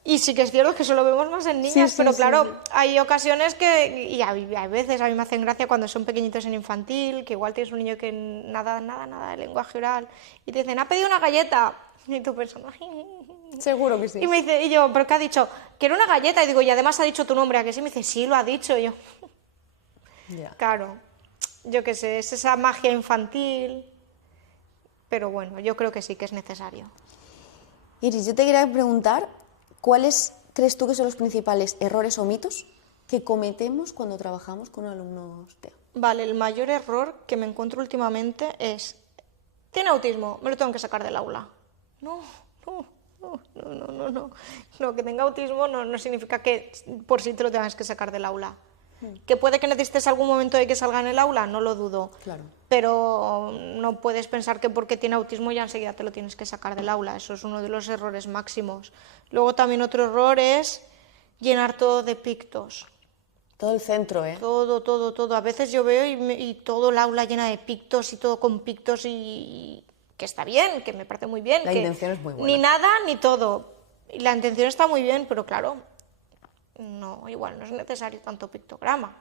Y sí que es cierto que eso lo vemos más en niñas, Sí, pero sí, claro, sí. hay ocasiones que, y hay veces a mí me hacen gracia cuando son pequeñitos en infantil, que igual tienes un niño que nada de lenguaje oral, y te dicen, ha pedido una galleta, y tú pensas, Seguro que sí. y me dice, y yo, ¿pero qué ha dicho? Quiero una galleta, y digo, y además ha dicho tu nombre, ¿a que sí? Me dice, sí, lo ha dicho, y yo, Ya. claro, yo qué sé, es esa magia infantil, pero bueno, yo creo que sí que es necesario. Iris, yo te quería preguntar, ¿cuáles crees tú que son los principales errores o mitos que cometemos cuando trabajamos con alumnos TEA? Vale, el mayor error que me encuentro últimamente es, tiene autismo, me lo tengo que sacar del aula. No, no, no, no, no, no, no. No, que tenga autismo no significa que por sí te lo tengas que sacar del aula. Que puede que necesites algún momento de que salga en el aula, no lo dudo. Claro. Pero no puedes pensar que porque tiene autismo ya enseguida te lo tienes que sacar del aula. Eso es uno de los errores máximos. Luego también otro error es llenar todo de pictos. Todo el centro, ¿eh? Todo, todo, todo. A veces yo veo y todo el aula llena de pictos y todo con pictos y que está bien, que me parece muy bien. La que intención es muy buena. Ni nada ni todo. Y la intención está muy bien, pero claro, no, igual no es necesario tanto pictograma.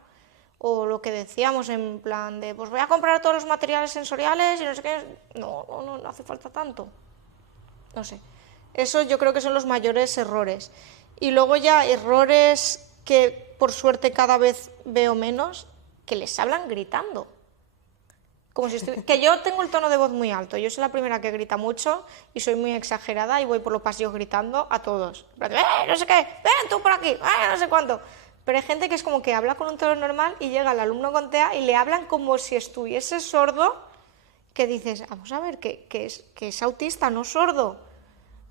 O lo que decíamos en plan de, pues voy a comprar todos los materiales sensoriales y no sé qué. No hace falta tanto. No sé. Eso yo creo que son los mayores errores. Y luego ya errores que por suerte cada vez veo menos, que les hablan gritando. Como si que yo tengo el tono de voz muy alto, yo soy la primera que grita mucho y soy muy exagerada y voy por los pasillos gritando a todos. No sé qué, ven tú por aquí, no sé cuánto. Pero hay gente que es como que habla con un tono normal y llega el alumno con TEA y le hablan como si estuviese sordo, que dices, vamos a ver, que es autista, no sordo.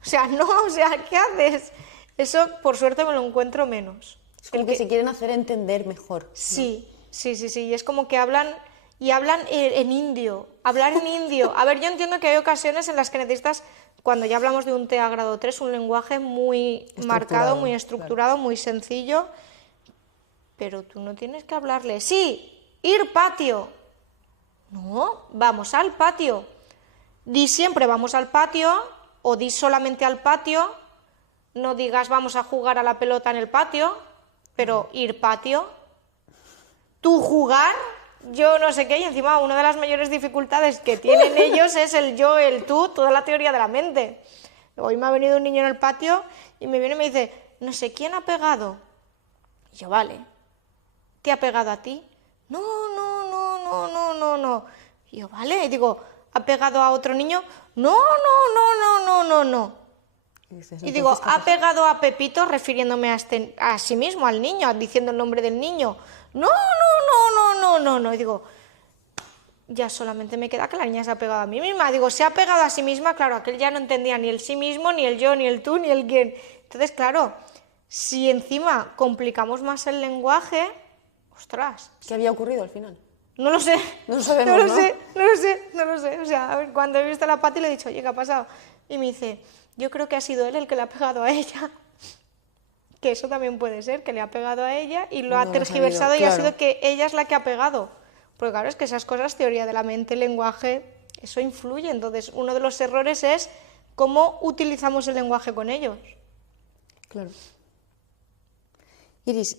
O sea, no, o sea, ¿qué haces? Eso por suerte me lo encuentro menos. Es como que se quieren hacer entender mejor. Sí, sí, sí, sí, y es como que hablan y hablan en indio, hablar en indio. A ver, yo entiendo que hay ocasiones en las que necesitas, cuando ya hablamos de un TEA grado 3, un lenguaje muy marcado, muy estructurado, muy sencillo, pero tú no tienes que hablarle, sí, ir patio. No, vamos al patio. Di siempre vamos al patio o di solamente al patio, no digas vamos a jugar a la pelota en el patio, pero ir patio. Tú jugar, yo no sé qué, y encima una de las mayores dificultades que tienen ellos es el yo, el tú, toda la teoría de la mente. Hoy me ha venido un niño en el patio y me viene y me dice, no sé quién ha pegado. Y yo, vale, ¿te ha pegado a ti? No. Y yo, vale, y digo, ¿ha pegado a otro niño? No. Y digo, ¿ha pegado a Pepito refiriéndome a sí mismo, al niño, diciendo el nombre del niño? No. Y digo, ya solamente me queda que la niña se ha pegado a mí misma. Digo, se ha pegado a sí misma, claro, aquel ya no entendía ni el sí mismo, ni el yo, ni el tú, ni el quién. Entonces, claro, si encima complicamos más el lenguaje, ostras. ¿Qué había ocurrido al final? No lo sé. No lo sabemos, No lo sé. O sea, a ver, cuando he visto a la Pati le he dicho, oye, ¿qué ha pasado? Y me dice, yo creo que ha sido él el que le ha pegado a ella. Que eso también puede ser, que le ha pegado a ella y lo ha tergiversado y ha sido que ella es la que ha pegado. Porque claro, es que esas cosas, teoría de la mente, lenguaje, eso influye. Entonces, uno de los errores es cómo utilizamos el lenguaje con ellos. Claro. Iris,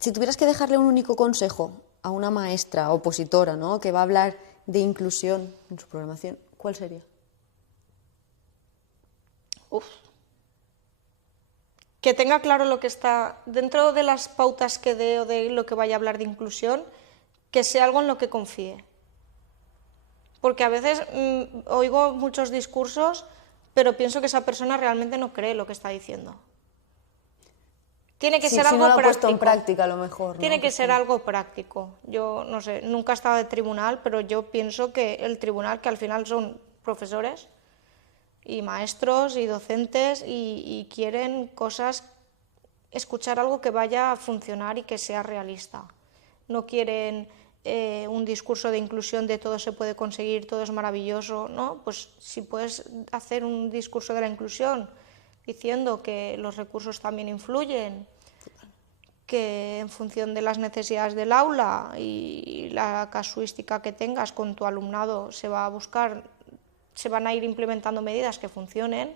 si tuvieras que dejarle un único consejo a una maestra opositora, ¿no?, que va a hablar de inclusión en su programación, ¿cuál sería? Que tenga claro lo que está dentro de las pautas que dé o de lo que vaya a hablar de inclusión, que sea algo en lo que confíe. Porque a veces oigo muchos discursos, pero pienso que esa persona realmente no cree lo que está diciendo. Tiene que ser si algo no lo ha práctico. puesto en práctica a lo mejor, ¿no? Tiene que ser algo práctico. Yo no sé, nunca he estado de tribunal, pero yo pienso que el tribunal, que al final son profesores y maestros y docentes y quieren cosas, escuchar algo que vaya a funcionar y que sea realista. No quieren un discurso de inclusión de todo se puede conseguir, todo es maravilloso, ¿no? Pues si puedes hacer un discurso de la inclusión diciendo que los recursos también influyen, que en función de las necesidades del aula y la casuística que tengas con tu alumnado se va a buscar, se van a ir implementando medidas que funcionen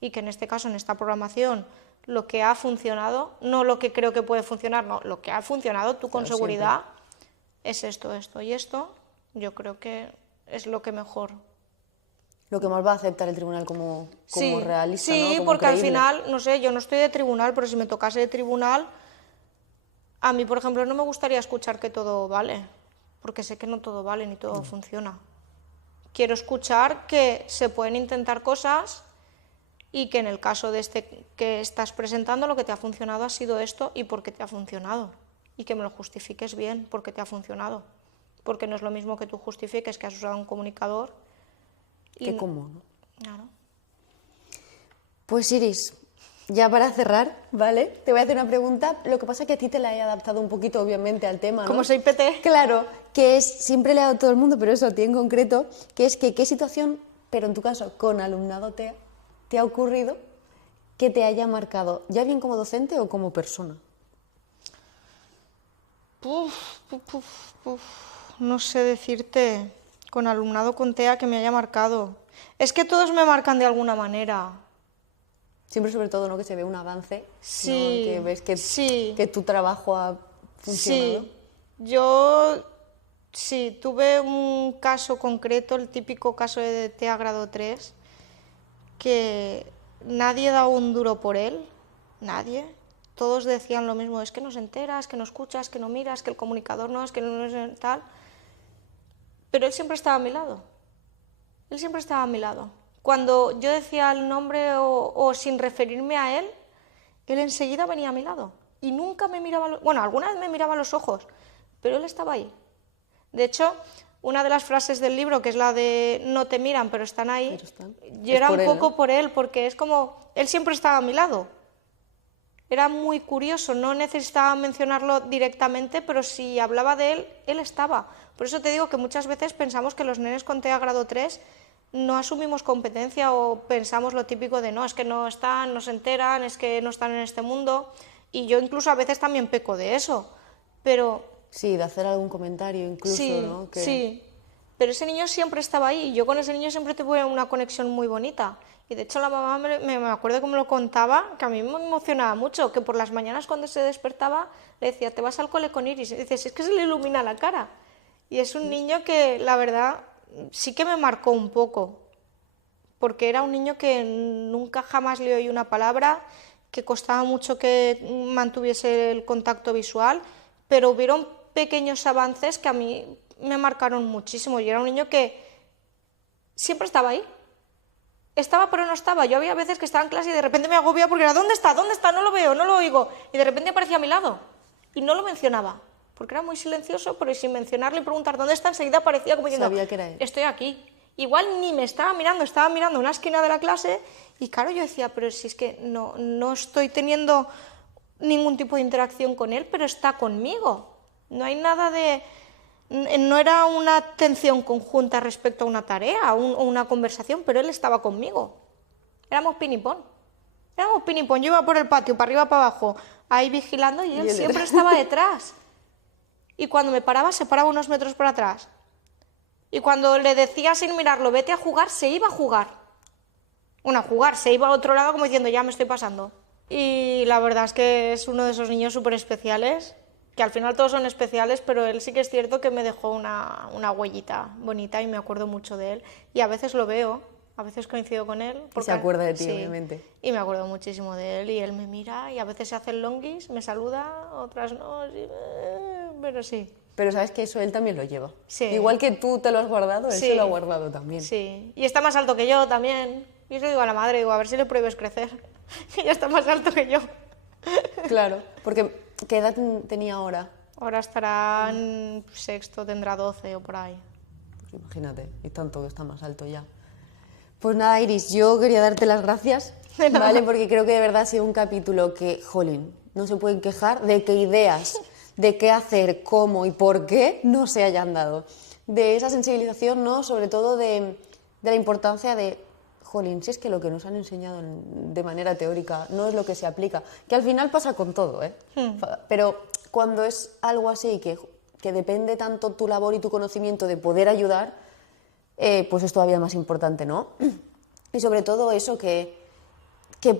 y que en este caso, en esta programación, lo que ha funcionado, no lo que creo que puede funcionar, no, lo que ha funcionado tú con seguridad es esto, esto y esto, yo creo que es lo que mejor. Lo que más va a aceptar el tribunal como realista, ¿no? Sí, Como porque creíble. al final, no sé, yo no estoy de tribunal, pero si me tocase de tribunal, a mí, por ejemplo, no me gustaría escuchar que todo vale, porque sé que no todo vale ni todo funciona. Quiero escuchar que se pueden intentar cosas y que en el caso de este que estás presentando lo que te ha funcionado ha sido esto y por qué te ha funcionado. Y que me lo justifiques bien por qué te ha funcionado. Porque no es lo mismo que tú justifiques que has usado un comunicador. Que cómo, ¿no? Claro. Pues Iris, ya para cerrar, ¿vale? Te voy a hacer una pregunta. Lo que pasa es que a ti te la he adaptado un poquito, obviamente, al tema, ¿no? Como soy PT. Claro, que es, siempre le he dado a todo el mundo, pero eso a ti en concreto, que es que qué situación, pero en tu caso con alumnado te ha ocurrido que te haya marcado, ya bien como docente o como persona. No sé decirte con alumnado con TEA que me haya marcado. Es que todos me marcan de alguna manera. Siempre sobre todo, ¿no? Que se ve un avance, Sí, ¿no? Que ves que tu trabajo ha funcionado. Sí, yo sí, tuve un caso concreto, el típico caso de TEA grado 3, que nadie daba un duro por él, nadie. Todos decían lo mismo, es que no se enteras, que no escuchas, que no miras, que el comunicador no, es que no es tal. Pero él siempre estaba a mi lado. Él siempre estaba a mi lado. Cuando yo decía el nombre o sin referirme a él, él enseguida venía a mi lado. Y nunca me miraba, bueno, alguna vez me miraba a los ojos, pero él estaba ahí. De hecho, una de las frases del libro, que es la de no te miran, pero están ahí, yo era un poco por él, porque es como, él siempre estaba a mi lado. Era muy curioso, no necesitaba mencionarlo directamente, pero si hablaba de él, él estaba. Por eso te digo que muchas veces pensamos que los nenes con TEA grado 3 no asumimos competencia o pensamos lo típico de no, es que no están, no se enteran, es que no están en este mundo. Y yo incluso a veces también peco de eso, pero... Sí, de hacer algún comentario incluso, sí, ¿no? Sí, pero ese niño siempre estaba ahí y yo con ese niño siempre tuve una conexión muy bonita. Y de hecho la mamá me acuerdo que me lo contaba, que a mí me emocionaba mucho, que por las mañanas cuando se despertaba le decía, te vas al cole con Iris. Y dices, es que se le ilumina la cara. Y es un niño que la verdad sí que me marcó un poco, porque era un niño que nunca jamás le oí una palabra, que costaba mucho que mantuviese el contacto visual, pero hubieron pequeños avances que a mí me marcaron muchísimo. Y era un niño que siempre estaba ahí. Estaba pero no estaba. Yo había veces que estaba en clase y de repente me agobiaba porque era ¿dónde está? ¿Dónde está? No lo veo, no lo oigo. Y de repente aparecía a mi lado y no lo mencionaba, porque era muy silencioso, pero sin mencionarle y preguntar ¿dónde está? Enseguida aparecía como diciendo, sabía que era él. Estoy aquí. Igual ni me estaba mirando una esquina de la clase y claro, yo decía, pero si es que no estoy teniendo ningún tipo de interacción con él, pero está conmigo. No hay nada de... No era una atención conjunta respecto a una tarea o una conversación, pero él estaba conmigo. Éramos pinipón. Yo iba por el patio, para arriba, para abajo, ahí vigilando y él siempre estaba detrás. Y cuando me paraba, se paraba unos metros por atrás. Y cuando le decía sin mirarlo, vete a jugar, se iba a jugar. Bueno, a jugar, se iba a otro lado como diciendo, ya me estoy pasando. Y la verdad es que es uno de esos niños súper especiales, que al final todos son especiales, pero él sí que es cierto que me dejó una huellita bonita y me acuerdo mucho de él. Y a veces lo veo, a veces coincido con él. Y se acuerda de ti, obviamente. Y me acuerdo muchísimo de él y él me mira y a veces se hace el longis, me saluda, otras no, pero sí. Pero sabes que eso él también lo lleva. Sí. Igual que tú te lo has guardado, él se lo ha guardado también. Sí, y está más alto que yo también. Y eso digo a la madre, digo, a ver si le prohíbes crecer. Que ya está más alto que yo. Claro, porque ¿qué edad tenía ahora? Ahora estará en sexto, tendrá 12 o por ahí. Pues imagínate, y tanto que está más alto ya. Pues nada, Iris, yo quería darte las gracias, ¿vale? Porque creo que de verdad ha sido un capítulo que, jolín, no se pueden quejar de que ideas de qué hacer, cómo y por qué no se hayan dado. De esa sensibilización, ¿no? Sobre todo de la importancia de, jolín, si es que lo que nos han enseñado de manera teórica no es lo que se aplica, que al final pasa con todo, ¿eh? Pero cuando es algo así, que depende tanto tu labor y tu conocimiento de poder ayudar, pues es todavía más importante, ¿no? Y sobre todo eso, que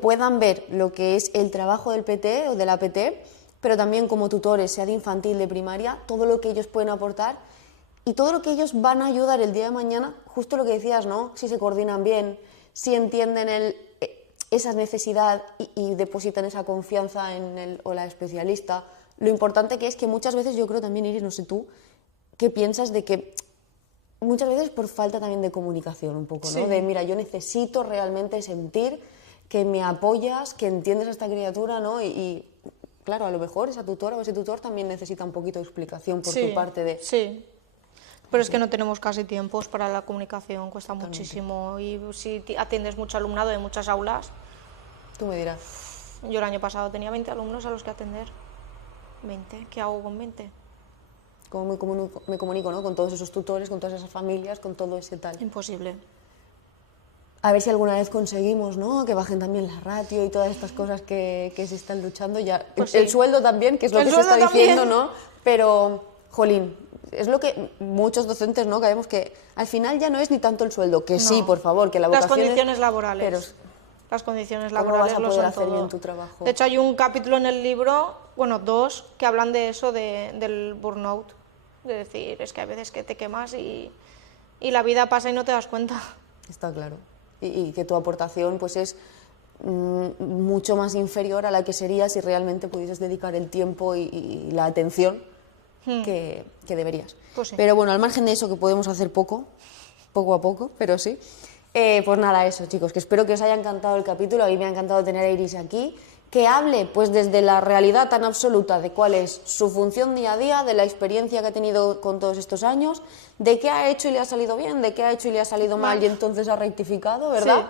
puedan ver lo que es el trabajo del PT o de la PT, pero también como tutores, sea de infantil, de primaria, todo lo que ellos pueden aportar y todo lo que ellos van a ayudar el día de mañana, justo lo que decías, ¿no? Si se coordinan bien, si entienden esa necesidad y depositan esa confianza en el o la especialista. Lo importante que es que muchas veces, yo creo también, Iris, no sé tú, ¿qué piensas de que muchas veces por falta también de comunicación un poco, ¿no? Sí. De, mira, yo necesito realmente sentir que me apoyas, que entiendes a esta criatura, ¿no? Y claro, a lo mejor esa tutora o ese tutor también necesita un poquito de explicación por tu parte de... Sí, pero es que no tenemos casi tiempos para la comunicación, cuesta muchísimo. Y si atiendes mucho alumnado de muchas aulas, Tú me dirás. yo el año pasado tenía 20 alumnos a los que atender. 20, ¿qué hago con 20? ¿Cómo me comunico, ¿no? Con todos esos tutores, con todas esas familias, con todo ese tal? Imposible. A ver si alguna vez conseguimos, ¿no? Que bajen también la ratio y todas estas cosas que se están luchando. Ya. Pues El sí. sueldo también, que es lo El que se está sueldo también. diciendo, ¿no? Pero, jolín, es lo que muchos docentes, ¿no? Sabemos que al final ya no es ni tanto el sueldo, que sí, No. por favor, que la Las vocación condiciones es- laborales. Pero Las condiciones ¿cómo laborales vas a lo poder son hacer todo. bien tu trabajo? De hecho, hay un capítulo en el libro, bueno, 2, que hablan de eso, del burnout. De decir, es que hay veces que te quemas y la vida pasa y no te das cuenta. Está claro. Y que tu aportación pues es mucho más inferior a la que sería si realmente pudieses dedicar el tiempo y la atención que deberías. Pues sí. Pero bueno, al margen de eso, que podemos hacer poco a poco, pero sí. Pues nada, eso, chicos, que espero que os haya encantado el capítulo. A mí me ha encantado tener a Iris aquí, que hable pues desde la realidad tan absoluta de cuál es su función día a día, de la experiencia que ha tenido con todos estos años, de qué ha hecho y le ha salido bien, de qué ha hecho y le ha salido mal y entonces ha rectificado, ¿verdad?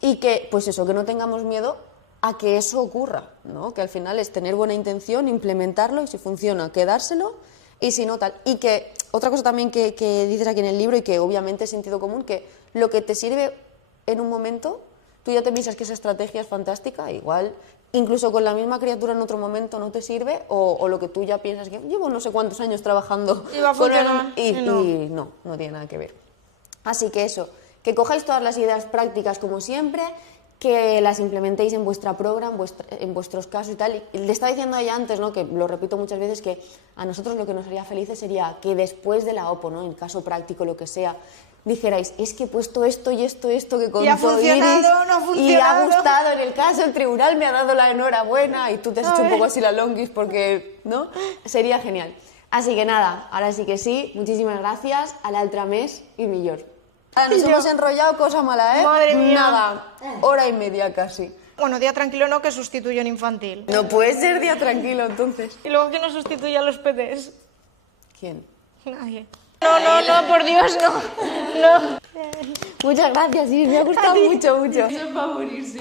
Y que, pues eso, que no tengamos miedo a que eso ocurra, ¿no? Que al final es tener buena intención, implementarlo y si funciona, quedárselo y si no, tal. Y que, otra cosa también que dices aquí en el libro y que obviamente es sentido común, que lo que te sirve en un momento, tú ya te piensas que esa estrategia es fantástica, igual, incluso con la misma criatura en otro momento no te sirve, o lo que tú ya piensas que llevo no sé cuántos años trabajando Y va a con funcionar, y y no tiene nada que ver. Así que eso, que cojáis todas las ideas prácticas como siempre, que las implementéis en vuestra programa, en vuestros casos y tal. Y le estaba diciendo a ella antes, ¿no? Que lo repito muchas veces, que a nosotros lo que nos haría felices sería que después de la OPO, ¿no? En caso práctico, lo que sea, dijerais, es que he puesto esto y esto que contó ¿Y ha funcionado, Iris, no ha y le ha funcionado? gustado en el caso, el tribunal me ha dado la enhorabuena y tú te has hecho un poco así la longuis porque, ¿no? Sería genial. Así que nada, ahora sí que sí, muchísimas gracias a l'altre mes y millor. Ahora nos hemos enrollado, cosa mala, ¿eh? Madre mía. Nada, hora y media casi. Bueno, día tranquilo no, que sustituyo en infantil. No puede ser día tranquilo entonces. Y luego, ¿quién nos sustituye a los PTs? ¿Quién? Nadie. No, por Dios, no. Muchas gracias, Iris, me ha gustado mucho. Eso es para morirse.